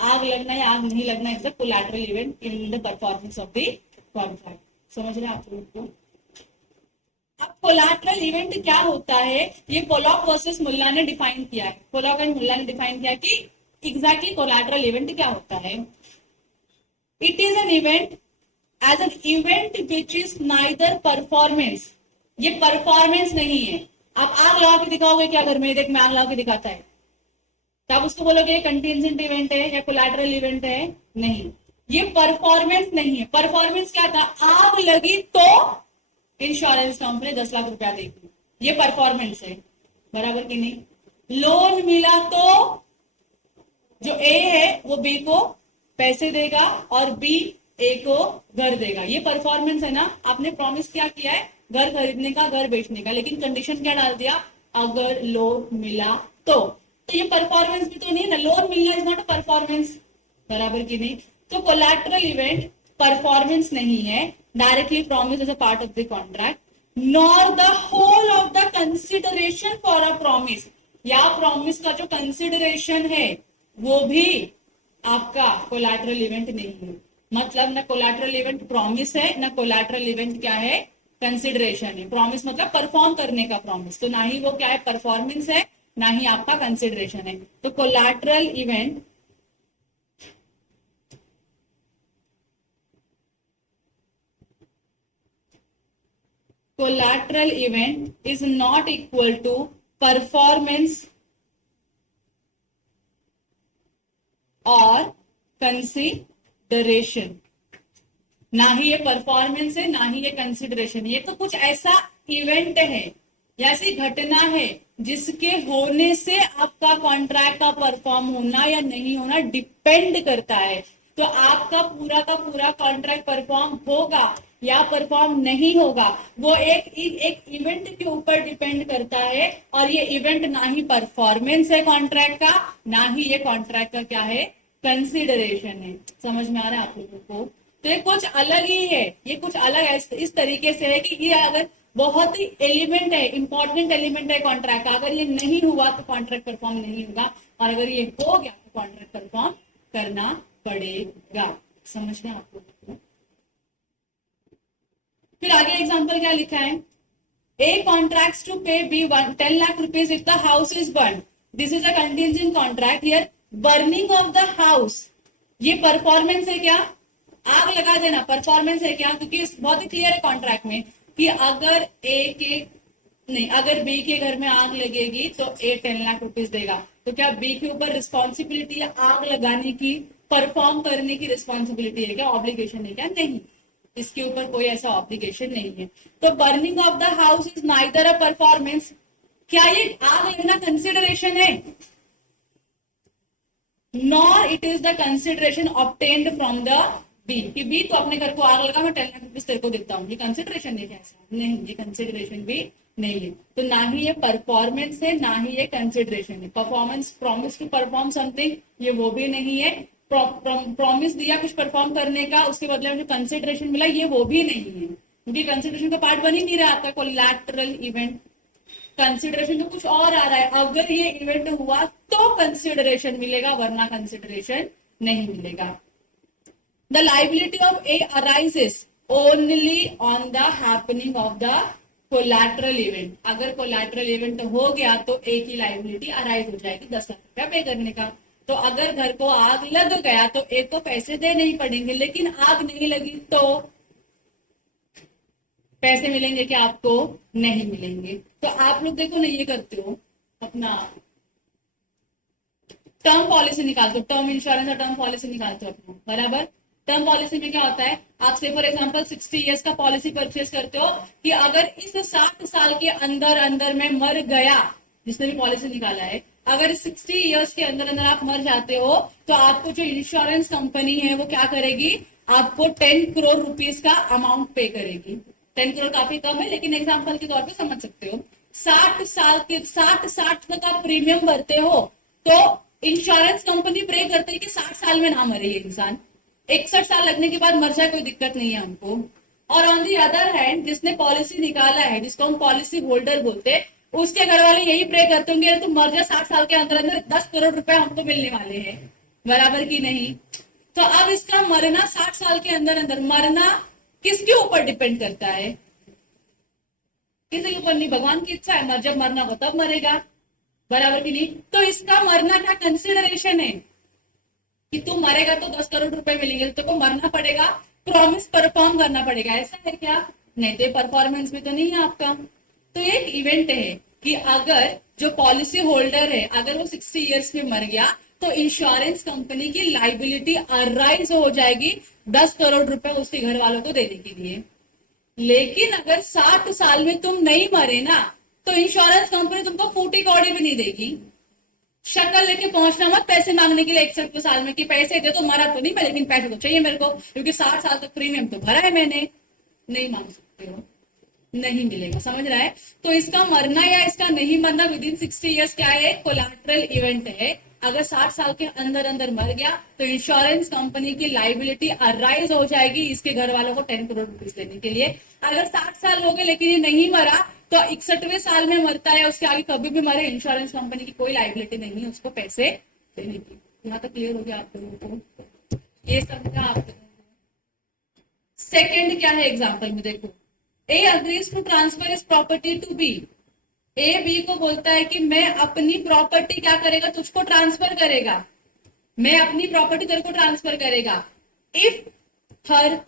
आग लगना या आग नहीं लगना is the collateral event in the performance of the contract. समझ रहे हैं आप लोगों को? अब कोलैटरल इवेंट क्या होता है? ये पोलॉक वर्सेस मुल्ला ने डिफाइन किया है। पोलॉक एंड मुल्ला ने डिफाइन किया कि एग्जैक्टली कोलैटरल इवेंट क्या होता है। It is an event as an event which is neither performance, ये परफॉर्मेंस नहीं है। आप आग लगा के दिखाओगे क्या घर में? देख मैं आग लगा के दिखाता है, तो आप उसको बोलोगे कंटिंजेंट इवेंट है या कोलैटरल इवेंट है? नहीं, ये परफॉर्मेंस नहीं है। परफॉर्मेंस क्या था? आग लगी तो इंश्योरेंस कंपनी 10 लाख रुपया देगी, ये परफॉर्मेंस है, बराबर कि नहीं? लोन मिला तो जो ए है वो बी को पैसे देगा और बी ए को घर देगा, ये परफॉर्मेंस है ना। आपने प्रॉमिस क्या किया है? घर खरीदने का, घर बेचने का, लेकिन कंडीशन क्या डाल दिया? अगर लोन मिला तो ये परफॉर्मेंस भी तो नहीं ना, लोन मिलना इज नॉट अ परफॉर्मेंस, बराबर की नहीं? तो कोलैटरल इवेंट परफॉर्मेंस नहीं है, directly promise as a part of the contract, nor the whole of the consideration for a promise, या प्रॉमिस का जो कंसिडरेशन है वो भी आपका कोलैटरल इवेंट नहीं है। मतलब ना कोलैटरल इवेंट प्रॉमिस है, ना कोलैटरल इवेंट क्या है? कंसिडरेशन है। प्रॉमिस मतलब परफॉर्म करने का प्रॉमिस, तो ना ही वो क्या है? परफॉर्मेंस है, ना ही आपका कंसिडरेशन है। तो collateral event is not equal to performance or consideration, ना ही ये परफॉर्मेंस है, ना ही ये कंसिडरेशन। ये तो कुछ ऐसा इवेंट है या ऐसी घटना है जिसके होने से आपका कॉन्ट्रैक्ट का परफॉर्म होना या नहीं होना डिपेंड करता है। तो आपका का पूरा कॉन्ट्रैक्ट परफॉर्म होगा या परफॉर्म नहीं होगा, वो एक इवेंट के ऊपर डिपेंड करता है। और ये इवेंट ना ही परफॉर्मेंस है कॉन्ट्रैक्ट का, ना ही ये कॉन्ट्रैक्ट का क्या है, कंसिडरेशन है। समझ में आ रहा है आप लोगों को? तो ये कुछ अलग ही है, ये कुछ अलग इस तरीके से है कि ये अगर बहुत ही एलिमेंट है, इंपॉर्टेंट एलिमेंट है कॉन्ट्रैक्ट का, अगर ये नहीं हुआ तो कॉन्ट्रैक्ट परफॉर्म नहीं होगा, और अगर ये हो गया तो कॉन्ट्रैक्ट परफॉर्म करना पड़ेगा। समझ में आप लोगों को? फिर आगे एग्जांपल क्या लिखा है, A contracts to pay B 10 lakh rupees if the house is burn. This is a contingent contract. Here burning of the house, ये परफॉर्मेंस है क्या, आग लगा देना परफॉर्मेंस है क्या, क्योंकि बहुत ही क्लियर है कॉन्ट्रैक्ट में कि अगर अगर बी के घर में आग लगेगी तो ए 10 लाख रुपीज देगा। तो क्या बी के ऊपर रिस्पॉन्सिबिलिटी है आग लगाने की, परफॉर्म करने की रिस्पॉन्सिबिलिटी है क्या, ऑब्लिगेशन है क्या? नहीं, इसके ऊपर कोई ऐसा ऑब्लिगेशन नहीं है। तो burning of the house is neither a performance. क्या ये आग लगना कंसिडरेशन है? Nor it is the consideration obtained from the B, कि बी तो अपने घर को आग लगा, मैं 10 लाख रुपीज तेरे को देता हूँ, ये कंसिडरेशन है क्या? ऐसा नहीं, ये कंसिडरेशन भी नहीं है। तो ना ही ये परफॉर्मेंस है, ना ही ये कंसिडरेशन है। Performance, promise to perform something, ये वो भी नहीं है। प्रॉमिस दिया कुछ परफॉर्म करने का, उसके बदले में जो कंसिडरेशन मिला ये वो भी नहीं है, क्योंकि कंसिडरेशन का पार्ट बन ही नहीं रहा आपका कोलैटरल इवेंट। कंसिडरेशन तो कुछ और आ रहा है, अगर ये इवेंट हुआ तो कंसिडरेशन मिलेगा, वरना कंसिडरेशन नहीं मिलेगा। The liability of A arises only on the happening of the collateral event। अगर collateral event हो गया तो A की लाइबिलिटी अराइज हो जाएगी 10 लाख रुपया पे करने का। तो अगर घर को आग लग गया तो A को पैसे देने ही पड़ेंगे, लेकिन आग नहीं लगी तो पैसे मिलेंगे क्या आपको? नहीं मिलेंगे। तो आप लोग देखो ना, ये करते हो अपना टर्म पॉलिसी निकालते हो, टर्म इंश्योरेंस और टर्म पॉलिसी निकालते हो अपना, बराबर। टर्म पॉलिसी में क्या होता है, आप से फॉर एग्जांपल 60 इयर्स का पॉलिसी परचेज करते हो कि अगर इस 60 साल के अंदर अंदर में मर गया, जिसने भी पॉलिसी निकाला है, अगर 60 इयर्स के अंदर अंदर आप मर जाते हो तो आपको जो इंश्योरेंस कंपनी है वो क्या करेगी, आपको 10 करोड़ रुपीज का अमाउंट पे करेगी। 10 करोड़ काफी कम है, लेकिन एग्जाम्पल के तौर पर समझ सकते हो। 60 तक आप प्रीमियम भरते हो तो इंश्योरेंस कंपनी प्रे करते है कि 60 साल में ना मरे ये इंसान, 61 साल लगने के बाद मर जाए, कोई दिक्कत नहीं है हमको। और ऑन दी अदर हैंड जिसने पॉलिसी निकाला है, जिसको हम पॉलिसी होल्डर बोलते हैं, उसके घर वाले यही प्रे करते होंगे तुम मर जाए 60 साल के अंदर अंदर 10 करोड़ रुपए हमको मिलने वाले हैं, बराबर की नहीं। तो अब इसका मरना 60 साल के अंदर अंदर मरना किसके ऊपर डिपेंड करता है? किसी के ऊपर नहीं, भगवान की इच्छा है, जब मरना हो तब मरेगा, बराबर की नहीं। तो इसका मरना क्या कंसिडरेशन है कि तू मरेगा तो 10 करोड़ रुपए मिलेंगे, तो को मरना पड़ेगा, प्रॉमिस परफॉर्म करना पड़ेगा, ऐसा है क्या? नहीं, तो परफॉर्मेंस भी तो नहीं है आपका। तो एक इवेंट है कि अगर जो पॉलिसी होल्डर है अगर वो 60 इयर्स में मर गया तो इंश्योरेंस कंपनी की लाइबिलिटी अराइज हो जाएगी 10 करोड़ रुपए उसके घर वालों को देने के लिए। लेकिन अगर 60 साल में तुम नहीं मरे ना, तो इंश्योरेंस कंपनी तुमको फूटी कौड़ी भी नहीं देगी। शक्ल लेके पहुंचना मत पैसे मांगने के लिए 61 साल में कि पैसे दे, तो मरा तो नहीं मैं, लेकिन पैसे तो चाहिए मेरे को, क्योंकि 60 साल तक प्रीमियम तो भरा है मैंने। नहीं मांग सकते हो, नहीं मिलेगा, समझ रहा है? तो इसका मरना या इसका नहीं मरना विद इन 60 इयर्स क्या है, कोलैटरल इवेंट है। अगर 60 साल के अंदर अंदर मर गया तो इंश्योरेंस कंपनी की लाइबिलिटी अराइज हो जाएगी इसके घर वालों को 10 करोड़ रुपीज देने के लिए। अगर 60 साल हो गए लेकिन ये नहीं मरा तो 61वें साल में मरता है, उसके आगे कभी भी मरे, इंश्योरेंस कंपनी की कोई लाइबिलिटी नहीं है उसको पैसे देने की। यहाँ तक क्लियर हो गया आप लोगों को? ये समझा आप लोगों को? सेकेंड क्या है एग्जाम्पल में देखो, A agrees to transfer is property to B. A B को बोलता है कि मैं अपनी प्रॉपर्टी क्या करेगा, तुझको ट्रांसफर करेगा, मैं अपनी प्रॉपर्टी तेरे को ट्रांसफर करेगा इफ हर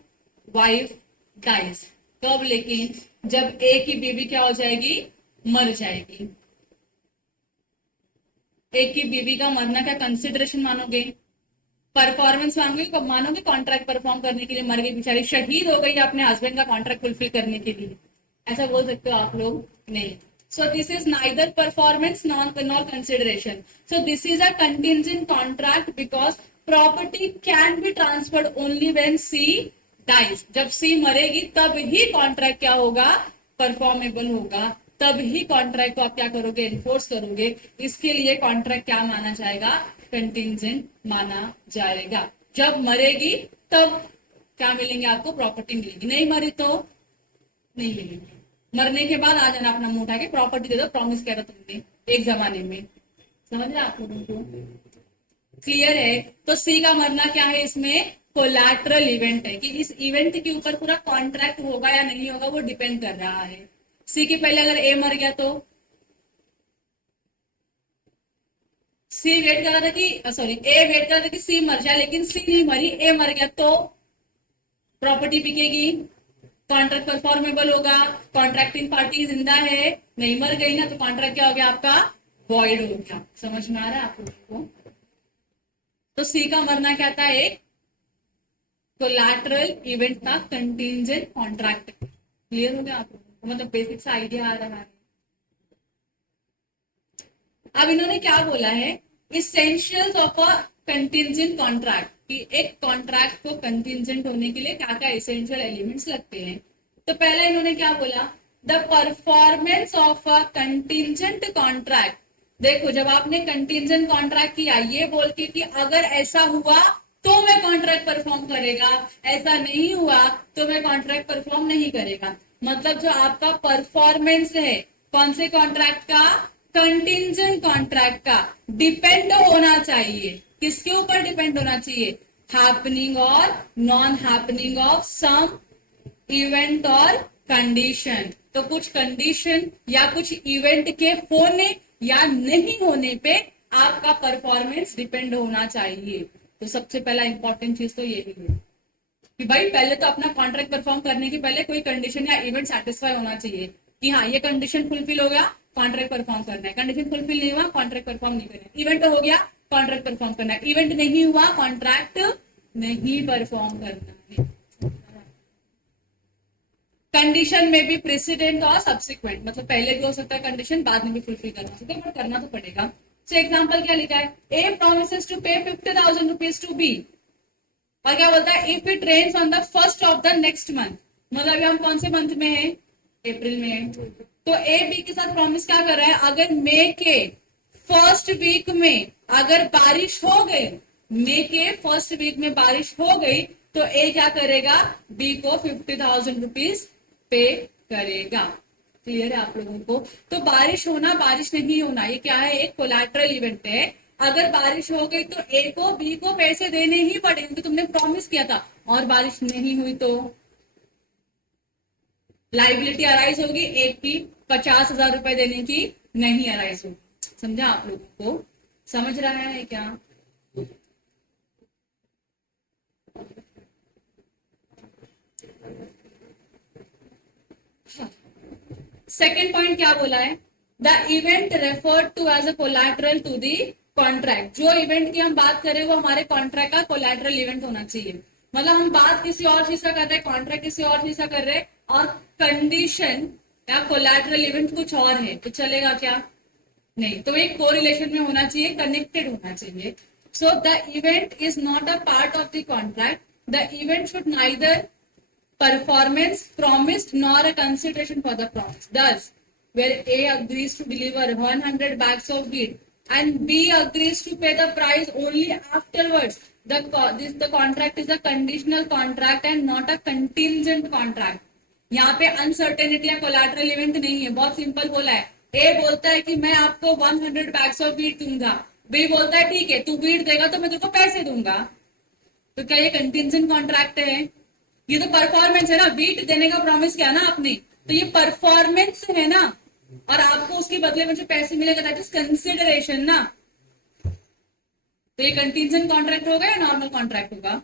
वाइफ डाइज। कब? लेकिन जब ए की बीवी क्या हो जाएगी, मर जाएगी। ए की बीवी का मरना क्या कंसिडरेशन मानोगे? परफॉर्मेंस मांगोगे, कब मानोगे? कॉन्ट्रैक्ट परफॉर्म करने के लिए मर गई बेचारी, शहीद हो गई अपने हस्बैंड का कॉन्ट्रैक्ट फुलफिल करने के लिए, ऐसा बोल सकते हो आप लोग? नहीं. So this is neither performance nor consideration. So this is a contingent contract because property can be transferred only when C dies. जब C मरेगी तब ही कॉन्ट्रैक्ट क्या होगा? परफॉर्मेबल होगा, तब ही कॉन्ट्रैक्ट को आप क्या करोगे? एनफोर्स करोगे. इसके लिए कॉन्ट्रैक्ट क्या माना जाएगा? कंटिंजेंट माना जाएगा. जब मरेगी तब क्या मिलेंगे आपको? प्रॉपर्टी मिलेगी. नहीं मरी तो नहीं मिलेगी. मरने के बाद आ जाना अपना मुंह उठा के, प्रॉपर्टी दे दो, प्रॉमिस किया था तुमने एक जमाने में. समझ रहे आप लोगों को? क्लियर है? तो सी का मरना क्या है इसमें? कोलैटरल इवेंट है कि इस इवेंट के ऊपर पूरा कॉन्ट्रैक्ट होगा या नहीं होगा वो डिपेंड कर रहा है. सी के पहले अगर ए मर गया तो सी वेट कर रहा था कि ए वेट कर रहा था कि सी मर जाए, लेकिन सी नहीं मरी, ए मर गया तो प्रॉपर्टी बिकेगी, कॉन्ट्रैक्ट परफॉर्मेबल होगा, कॉन्ट्रैक्टिंग पार्टी जिंदा है, नहीं मर गई ना, तो कॉन्ट्रैक्ट क्या हो गया आपका? वॉइड हो गया. समझ में आ रहा है आप लोगों को? तो सी का मरना क्या था? एक कोलैटरल इवेंट था, कंटिंजेंट कॉन्ट्रैक्ट. क्लियर हो गया आप लोगों को? मतलब बेसिक सा आइडिया आ रहा है. अब इन्होंने क्या बोला है? Essentials of a contingent contract, कि एक कॉन्ट्रैक्ट को कंटिंजेंट होने के लिए क्या क्या एसेंशियल एलिमेंट्स लगते हैं. तो पहले इन्होंने क्या बोला? The performance of a contingent contract. देखो, जब आपने कंटिंजेंट कॉन्ट्रैक्ट किया ये बोल के कि अगर ऐसा हुआ तो मैं कॉन्ट्रैक्ट परफॉर्म करेगा, ऐसा नहीं हुआ तो मैं कॉन्ट्रैक्ट परफॉर्म नहीं करेगा. मतलब जो आपका परफॉर्मेंस है कौन से कॉन्ट्रैक्ट का? कंटिंजेंट कॉन्ट्रैक्ट का डिपेंड होना चाहिए. किसके ऊपर डिपेंड होना चाहिए? हैपनिंग और non happening of some event और कंडीशन. तो कुछ कंडीशन या कुछ इवेंट के होने या नहीं होने पे आपका परफॉर्मेंस डिपेंड होना चाहिए. तो सबसे पहला इंपॉर्टेंट चीज तो यही है कि भाई पहले तो अपना कॉन्ट्रैक्ट परफॉर्म करने के पहले कोई कंडीशन या इवेंट सेटिस्फाई होना चाहिए कि हाँ ये कंडीशन फुलफिल हो गया, कॉन्ट्रैक्ट परफॉर्म करना है. कंडीशन फुलफिल नहीं हुआ, कॉन्ट्रैक्ट परफॉर्म नहीं करना है. इवेंट हो गया, कॉन्ट्रैक्ट परफॉर्म करना है. इवेंट नहीं हुआ, कॉन्ट्रैक्ट नहीं परफॉर्म करना है. कंडीशन में भी प्रेसिडेंट और सब्सिक्वेंट, मतलब पहले भी हो सकता है कंडीशन, बाद में भी फुलफिल करना सकता है, बट करना तो पड़ेगा. सो एग्जांपल क्या लिखा है? ए प्रॉमिसेस टू पे 50,000 रुपीज टू बी, और क्या बोलता है? If it rains on the first of the next month. मतलब अभी हम कौन से मंथ में है? अप्रैल में है. तो ए बी के साथ प्रॉमिस क्या कर रहा है? अगर मई के फर्स्ट वीक में अगर बारिश हो गई, मई के फर्स्ट वीक में बारिश हो गई, तो ए क्या करेगा? बी को 50,000 रुपीज पे करेगा. क्लियर है आप लोगों को? तो बारिश होना, बारिश नहीं होना, ये क्या है? एक कोलैटरल इवेंट है. अगर बारिश हो गई तो ए को बी को पैसे देने ही पड़ेंगे क्योंकि तुमने प्रॉमिस किया था, और बारिश नहीं हुई तो लाइबिलिटी अराइज होगी, एक की 50,000 रुपए देने की नहीं अराइज होगी. समझा आप लोगों को? समझ रहा है क्या? सेकेंड पॉइंट क्या बोला है? The event referred to as a collateral to the contract. जो इवेंट की हम बात करें वो हमारे कॉन्ट्रैक्ट का कोलैटरल इवेंट होना चाहिए. मतलब हम बात किसी और चीज का कर रहे हैं, कॉन्ट्रैक्ट किसी और चीज का कर रहे हैं, और कंडीशन या कोलैटरल इवेंट कुछ और है, तो चलेगा क्या? नहीं. तो एक कोरिलेशन में होना चाहिए, कनेक्टेड होना चाहिए. So the event is not a part of the contract. The event should neither performance promised nor a consideration for the promise. Thus, where A agrees to deliver 100 bags of wheat and B agrees to pay the price only afterwards, the contract is a conditional contract and not a contingent contract. यहाँ पे अनसर्टेनिटी या कोलैटरल इवेंट नहीं है. बहुत सिंपल बोला है. ए बोलता है कि मैं आपको 100 बैग्स ऑफ वीट दूंगा, बी बोलता है ठीक है तू वीट देगा तो मैं तुझको पैसे दूंगा. तो क्या ये कंटिंजेंट कॉन्ट्रैक्ट है? ये तो परफॉर्मेंस है ना. वीट देने का प्रॉमिस किया ना आपने, तो ये परफॉर्मेंस है ना, और आपको उसके बदले में जो पैसे मिलेगा दैट इज कंसिडरेशन ना. तो ये कंटिंजेंट कॉन्ट्रैक्ट होगा या नॉर्मल कॉन्ट्रैक्ट होगा?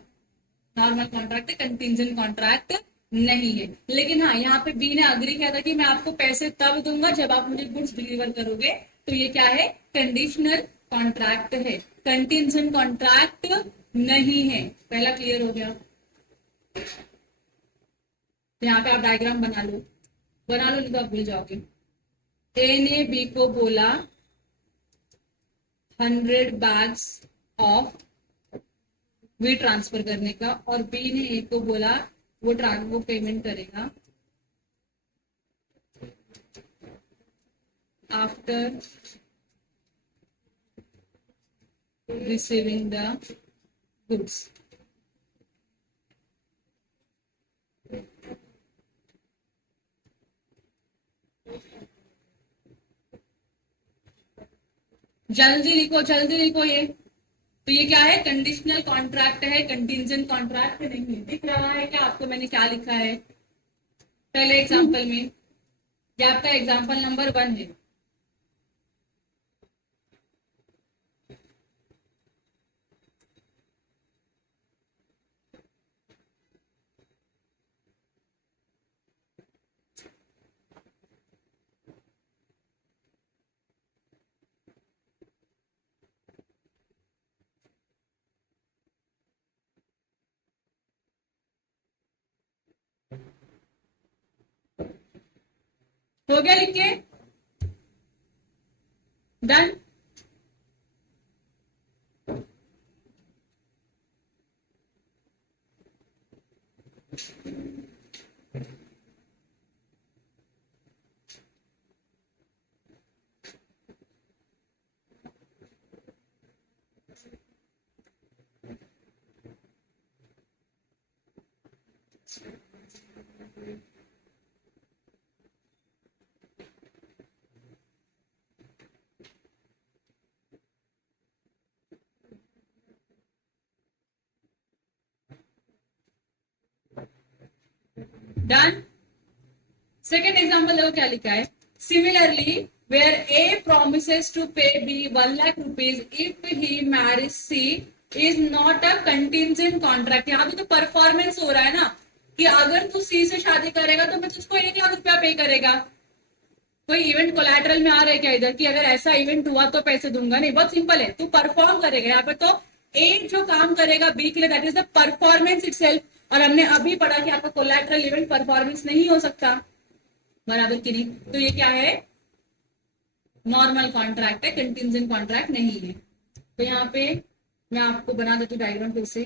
नॉर्मल कॉन्ट्रैक्ट है, कंटिंजेंट कॉन्ट्रैक्ट नहीं है. लेकिन हाँ, यहाँ पे बी ने अग्री किया था कि मैं आपको पैसे तब दूंगा जब आप मुझे गुड्स डिलीवर करोगे, तो ये क्या है? कंडीशनल कॉन्ट्रैक्ट है. कंटिंजेंट कॉन्ट्रैक्ट नहीं है, पहला क्लियर हो गया। तो यहाँ पे आप डायग्राम बना लो नहीं तो आप भूल जाओगे। ए ने बी को बोला 100 बैग्स ऑफ वी ट्रांसफर करने का, और बी ने ए को बोला वो पेमेंट करेगा आफ्टर रिसीविंग द गुड्स। जल्दी लिखो ये। तो ये क्या है, कंडीशनल कॉन्ट्रैक्ट है, कंटिजेंट कॉन्ट्रैक्ट नहीं। दिख रहा है क्या आपको मैंने क्या लिखा है पहले एग्जांपल में? ये आपका एग्जांपल नंबर 1 है। हो गया लिख के? डन। डन। सेकेंड एग्जाम्पल देखो क्या लिखा है। Similarly where A promises to pay B 1 lakh rupees if he marriage C is not a contingent contract. यहाँ पे तो परफॉर्मेंस हो रहा है ना, कि अगर तू सी से शादी करेगा तो मैं तुझको 1 लाख रुपया पे करेगा। कोई इवेंट कोलैटरल में आ रहा है क्या इधर कि अगर ऐसा इवेंट हुआ तो पैसे दूंगा? नहीं, बहुत सिंपल है, तू परफॉर्म करेगा। यहाँ पे तो ए जो काम करेगा बी के लिए, that is the performance itself. और हमने अभी पढ़ा कि आपका कोलैटरल इवेंट परफॉर्मेंस नहीं हो सकता, बराबर की नहीं। तो ये क्या है, नॉर्मल कॉन्ट्रैक्ट है, कंटिजेंट कॉन्ट्रैक्ट नहीं है। तो यहाँ पे मैं आपको बना देती हूँ डायग्राम फिर से।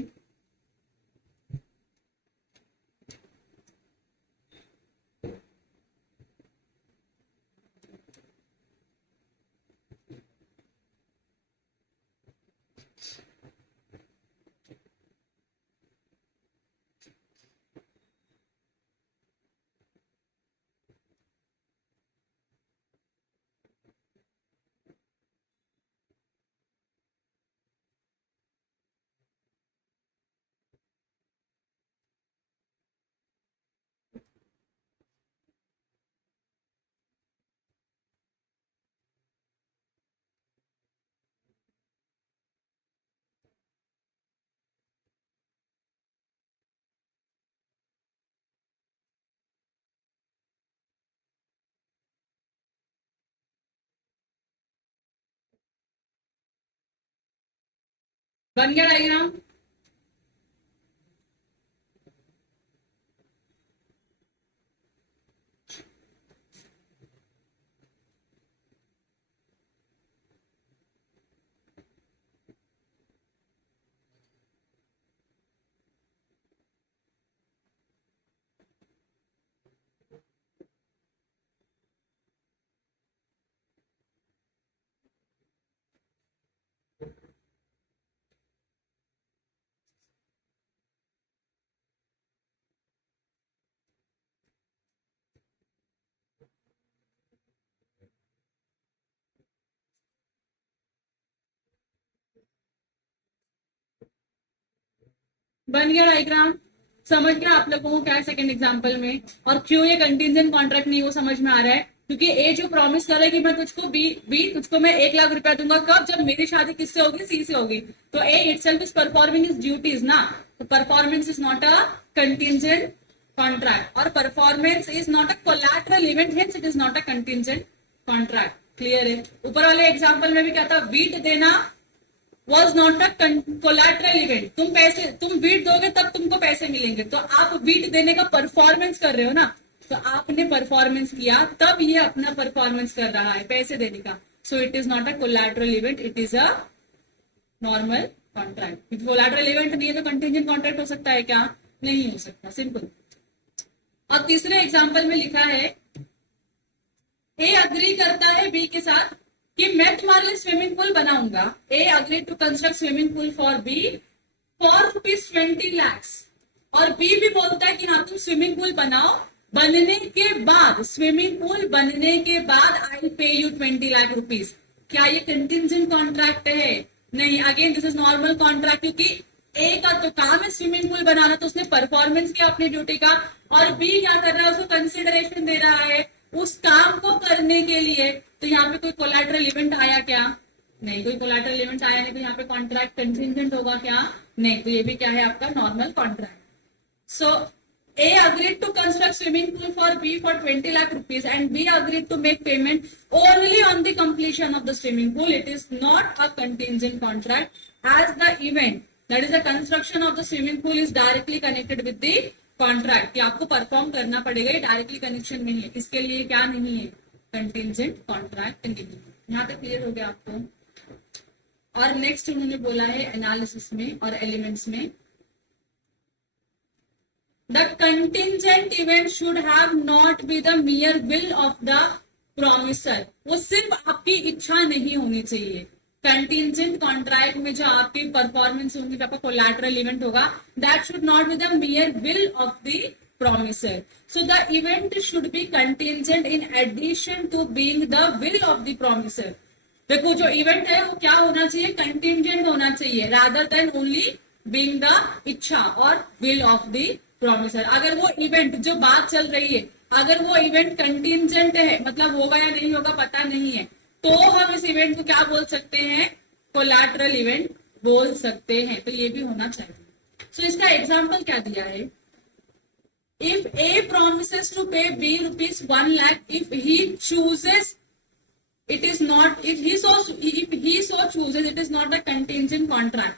बन गया डायग्राम? बन गया डायग्राम? समझ गया आप लोगों को क्या है सेकंड एग्जांपल में, और क्यों ये कंटिजेंट कॉन्ट्रैक्ट नहीं वो समझ में आ रहा है? क्योंकि ए जो प्रॉमिस कर रहा है कि मैं तुझको बी तुझको मैं 1 लाख रुपया दूंगा, कब? जब मेरी शादी किससे होगी? सी से होगी। तो A itself is performing is duties ना, तो performance is not a contingent contract, और performance is not a collateral event, hence it is not a contingent contract. Clear है? ऊपर वाले एग्जाम्पल में भी क्या था, वीट देना was not a collateral event. तुम वीट दोगे तब तुमको पैसे मिलेंगे, तो आप वीट देने का परफॉर्मेंस कर रहे हो ना, तो आपने परफॉर्मेंस किया तब ये अपना परफॉर्मेंस कर रहा है पैसे देने का। So it is not a collateral event, it is a normal contract. Collateral event नहीं है तो कंटिंजेंट कॉन्ट्रैक्ट हो सकता है क्या? नहीं हो सकता, सिंपल। और तीसरे एग्जाम्पल में लिखा है ए अग्री करता है बी के साथ कि मैं तुम्हारे लिए स्विमिंग पूल बनाऊंगा। A agree to construct swimming pool for B for ₹20 lakh. और बी भी बोलता है कि हाँ तुम स्विमिंग पूल बनाओ, बनने के बाद, स्विमिंग पूल बनने के बाद I will pay you ₹20 lakh. क्या ये कंटिंजेंट कॉन्ट्रैक्ट है? नहीं। Again this is normal contract, क्योंकि ए का तो काम है स्विमिंग पूल बनाना, तो उसने परफॉर्मेंस किया अपनी ड्यूटी का, और बी क्या कर रहा है, उसको कंसिडरेशन दे रहा है उस काम को करने के लिए। तो यहाँ पे कोई कोलैटरल इवेंट आया क्या? नहीं, कोई कोलैटरल इवेंट आया नहीं, तो यहाँ पे कॉन्ट्रैक्ट कंटिंजेंट होगा क्या? नहीं। तो ये भी क्या है आपका normal contract. So A agreed to construct swimming pool for B for ₹20 lakhs and B agreed to make payment only on the completion of the swimming pool. It is not a contingent contract as the event, that is the construction of the swimming pool, is directly connected with the contract. कि आपको परफॉर्म करना पड़ेगा, ये डायरेक्टली कनेक्शन में है, इसके लिए क्या नहीं है? कंटिंजेंट कॉन्ट्रैक्ट नहीं है। यहाँ तक क्लियर हो गया आपको। और नेक्स्ट उन्होंने बोला है एनालिसिस में और एलिमेंट्स में, the contingent event should have not be the mere will of the promiser. वो सिर्फ आपकी इच्छा नहीं होनी चाहिए। कंटिंजेंट कॉन्ट्रैक्ट में जो आपकी परफॉर्मेंस होंगी, आपका कोलैटरल इवेंट होगा, that should not be the mere will of the promiser. So the event should be contingent in addition to being the will of the promiser. देखो जो इवेंट है वो क्या होना चाहिए? कंटिंजेंट होना चाहिए, rather than only being the इच्छा और विल ऑफ द प्रॉमिसर। अगर वो इवेंट जो बात चल रही है, अगर वो इवेंट कंटिंजेंट है, मतलब होगा या नहीं होगा पता नहीं है, तो हम इस इवेंट को क्या बोल सकते हैं? कोलैटरल इवेंट बोल सकते हैं। तो ये भी होना चाहिए। सो इसका एग्जाम्पल क्या दिया है? If A promises to pay B ₹1 lakh if he chooses, it is not, if he so chooses, it is not a contingent contract.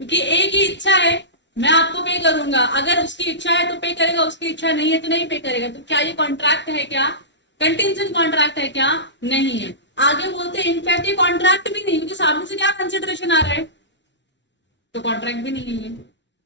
क्योंकि ए की इच्छा है मैं आपको पे करूंगा, अगर उसकी इच्छा है तो पे करेगा, उसकी इच्छा नहीं है तो नहीं पे करेगा। तो क्या ये कॉन्ट्रैक्ट है क्या? कंटिंजेंट कॉन्ट्रैक्ट है क्या? नहीं है। आगे बोलते हैं इनफैक्ट ये कॉन्ट्रैक्ट भी नहीं, क्योंकि सामने से क्या कंसिडरेशन आ रहा है, तो कॉन्ट्रैक्ट भी नहीं है।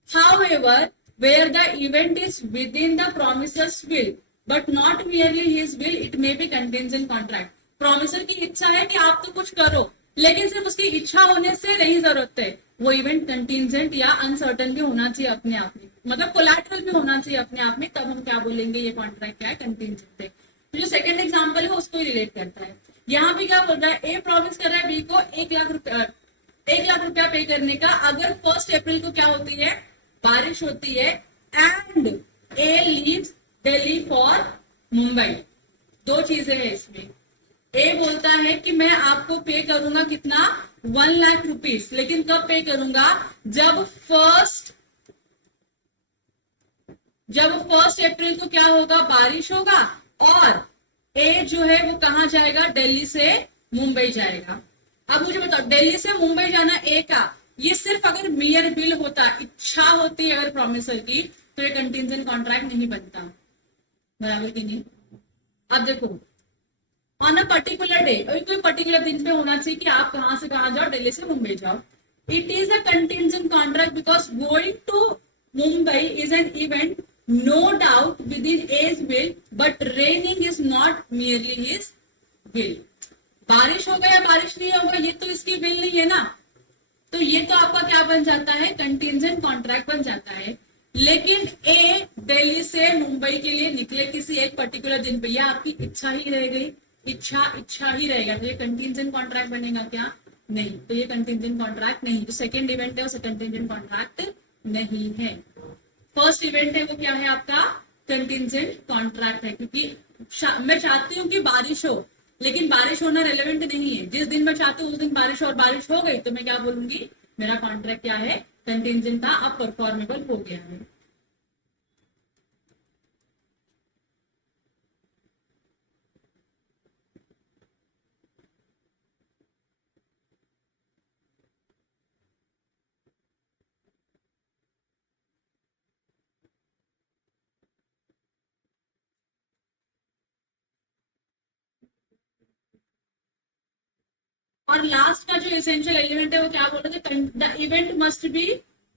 However, where the event is within the promiser's will but not merely his will, it may be contingent contract. Promisor की इच्छा है कि आप तो कुछ करो, लेकिन सिर्फ उसकी इच्छा होने से नहीं जरूरत है, वो इवेंट कंटिंजेंट या अनसर्टन भी होना चाहिए अपने आप में, मतलब कोलैटरल भी होना चाहिए अपने आप में, तब हम क्या बोलेंगे ये कॉन्ट्रैक्ट क्या है? कंटिंजेंट है। तो जो सेकंड एग्जांपल है उसको रिलेट करता है। यहाँ पे क्या बोल रहा है? ए प्रॉमिस कर रहा है बी को ₹1 लाख पे करने का, अगर 1 अप्रैल को क्या होती है? बारिश होती है and A leaves Delhi for Mumbai. दो चीजें हैं इसमें। ए बोलता है कि मैं आपको पे करूंगा कितना? ₹1 लाख, लेकिन कब पे करूंगा? जब फर्स्ट अप्रैल को क्या होगा? बारिश होगा, और ए जो है वो कहां जाएगा? दिल्ली से मुंबई जाएगा। अब मुझे बताओ, दिल्ली से मुंबई जाना ए का, ये सिर्फ अगर मेयर विल होता, इच्छा होती है अगर प्रॉमिसर की, तो ये कंटिंजेंट कॉन्ट्रैक्ट नहीं बनता, बराबर की नहीं? अब देखो, ऑन अ पर्टिकुलर डे, कोई पर्टिकुलर दिन पे होना चाहिए कि आप कहां से कहां जाओ, दिल्ली से मुंबई जाओ। It is a contingent contract because going to Mumbai is an event no doubt within as will, but raining is not merely his will. बारिश होगा या बारिश नहीं होगा ये तो इसकी विल नहीं है ना, तो ये तो आपका क्या बन जाता है? कंटिंजेंट कॉन्ट्रैक्ट बन जाता है। लेकिन ए दिल्ली से मुंबई के लिए निकले किसी एक पर्टिकुलर दिन पे, यह आपकी इच्छा ही रह गई, इच्छा ही रहेगा, तो ये कंटिंजेंट कॉन्ट्रैक्ट बनेगा क्या? नहीं। तो ये कंटिंजेंट कॉन्ट्रैक्ट नहीं। जो सेकंड इवेंट है उसे कंटिंजेंट कॉन्ट्रैक्ट नहीं है। फर्स्ट इवेंट है वो क्या है आपका? कंटिंजेंट कॉन्ट्रैक्ट है, क्योंकि मैं चाहती हूँ कि बारिश हो, लेकिन बारिश होना रेलेवेंट नहीं है। जिस दिन मैं चाहती हूँ उस दिन बारिश और बारिश हो गई तो मैं क्या बोलूंगी? मेरा कॉन्ट्रैक्ट क्या है? कंटिंजेंट था, अब परफॉर्मेबल हो गया है। और लास्ट का जो एसेंशियल एलिमेंट है वो क्या बोल रहे थे, the event must be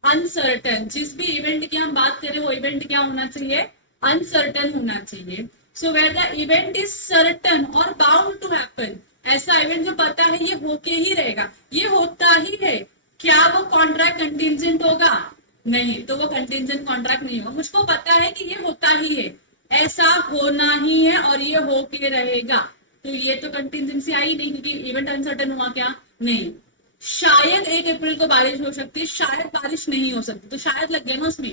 uncertain. जिस भी इवेंट की हम बात करें वो इवेंट क्या होना चाहिए, अनसर्टन होना चाहिए। So where the event is certain और बाउंड टू हैपन, ऐसा इवेंट जो पता है ये होके ही रहेगा, ये होता ही है, क्या वो कॉन्ट्रैक्ट कंटिजेंट होगा, नहीं, तो वो कंटिजेंट कॉन्ट्रैक्ट नहीं होगा। मुझको पता है कि ये होता ही है, ऐसा होना ही है और ये होके रहेगा, तो ये तो कंटिजेंसी आई नहीं, क्योंकि इवेंट अनसर्टन हुआ क्या, नहीं। शायद 1 अप्रैल को बारिश हो सकती है, शायद बारिश नहीं हो सकती, तो शायद लग गया ना उसमें,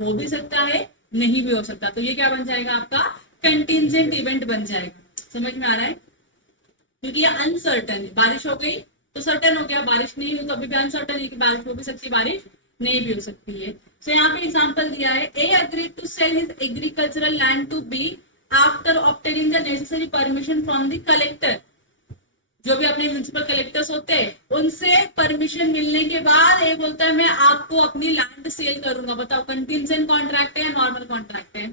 हो भी सकता है नहीं भी हो सकता, तो ये क्या बन जाएगा आपका, कंटिजेंट इवेंट बन जाएगा। समझ में आ रहा है, क्योंकि ये अनसर्टन है, बारिश हो गई तो सर्टन हो गया, बारिश नहीं हुई तो अभी भी अनसर्टन है कि बारिश हो भी सकती है, बारिश नहीं भी हो सकती है। सो यहाँ पे एग्जांपल दिया है, A agreed to sell his agricultural land to B after obtaining the necessary permission from the collector. जो भी अपने म्युनिसिपल कलेक्टर्स होते हैं उनसे परमिशन मिलने के बाद ये बोलता है मैं आपको अपनी लैंड सेल करूंगा। बताओ कंटिजेंट कॉन्ट्रैक्ट है या नॉर्मल कॉन्ट्रैक्ट है,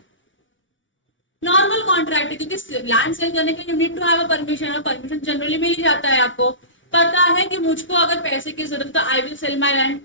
नॉर्मल कॉन्ट्रैक्ट है, क्योंकि लैंड सेल करने के लिए you need to have a permission, और परमिशन जनरली मिल ही जाता है। आपको पता है कि मुझको अगर पैसे की जरूरत है, I will sell my land,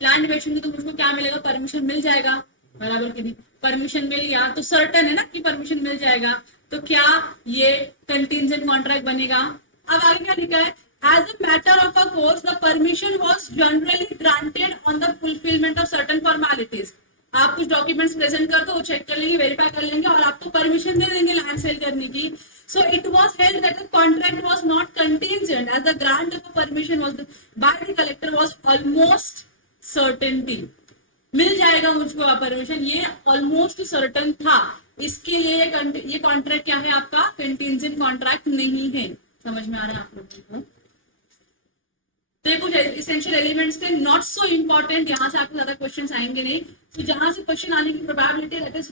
land बेचूंगी तो मुझको क्या मिलेगा, परमिशन मिल जाएगा, बराबर की नहीं, परमिशन मिल गया तो सर्टन है ना कि परमिशन मिल जाएगा, तो क्या ये कंटिजेंट कॉन्ट्रैक्ट बनेगा। अब आगे क्या लिखा है, as a matter of a course the permission was generally granted on the fulfilment of certain formalities. आप कुछ डॉक्यूमेंट्स प्रेजेंट कर दो, वो चेक कर लेंगे, वेरीफाई कर लेंगे और आपको परमिशन दे देंगे लैंड सेल करने की। So it was held that the contract was not contingent as the grant of permission was by the collector was almost certainty। मिल जाएगा मुझको परमिशन, ये ऑलमोस्ट सर्टन था, इसके लिए ये कॉन्ट्रैक्ट क्या है आपका, कंटिजेंट कॉन्ट्रैक्ट नहीं है। समझ में आ रहा है आप लोगों को। तो ये कुछ इसेंशियल एलिमेंट्स थे, नॉट सो इंपॉर्टेंट, यहाँ से आपको ज्यादा क्वेश्चन आएंगे नहीं, तो जहां से क्वेश्चन आने की probability that is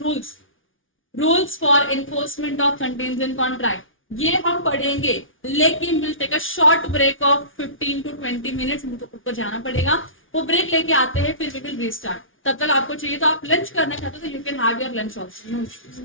rules for enforcement of contingent contract, ये हम पढ़ेंगे, लेकिन will take a short break of 15 to 20 minutes, मुझको जाना पड़ेगा, वो ब्रेक लेके आते हैं, फिर वी विल रीस्टार्ट। तब तक आपको चाहिए तो आप लंच करना चाहते हो तो you can have your lunch also.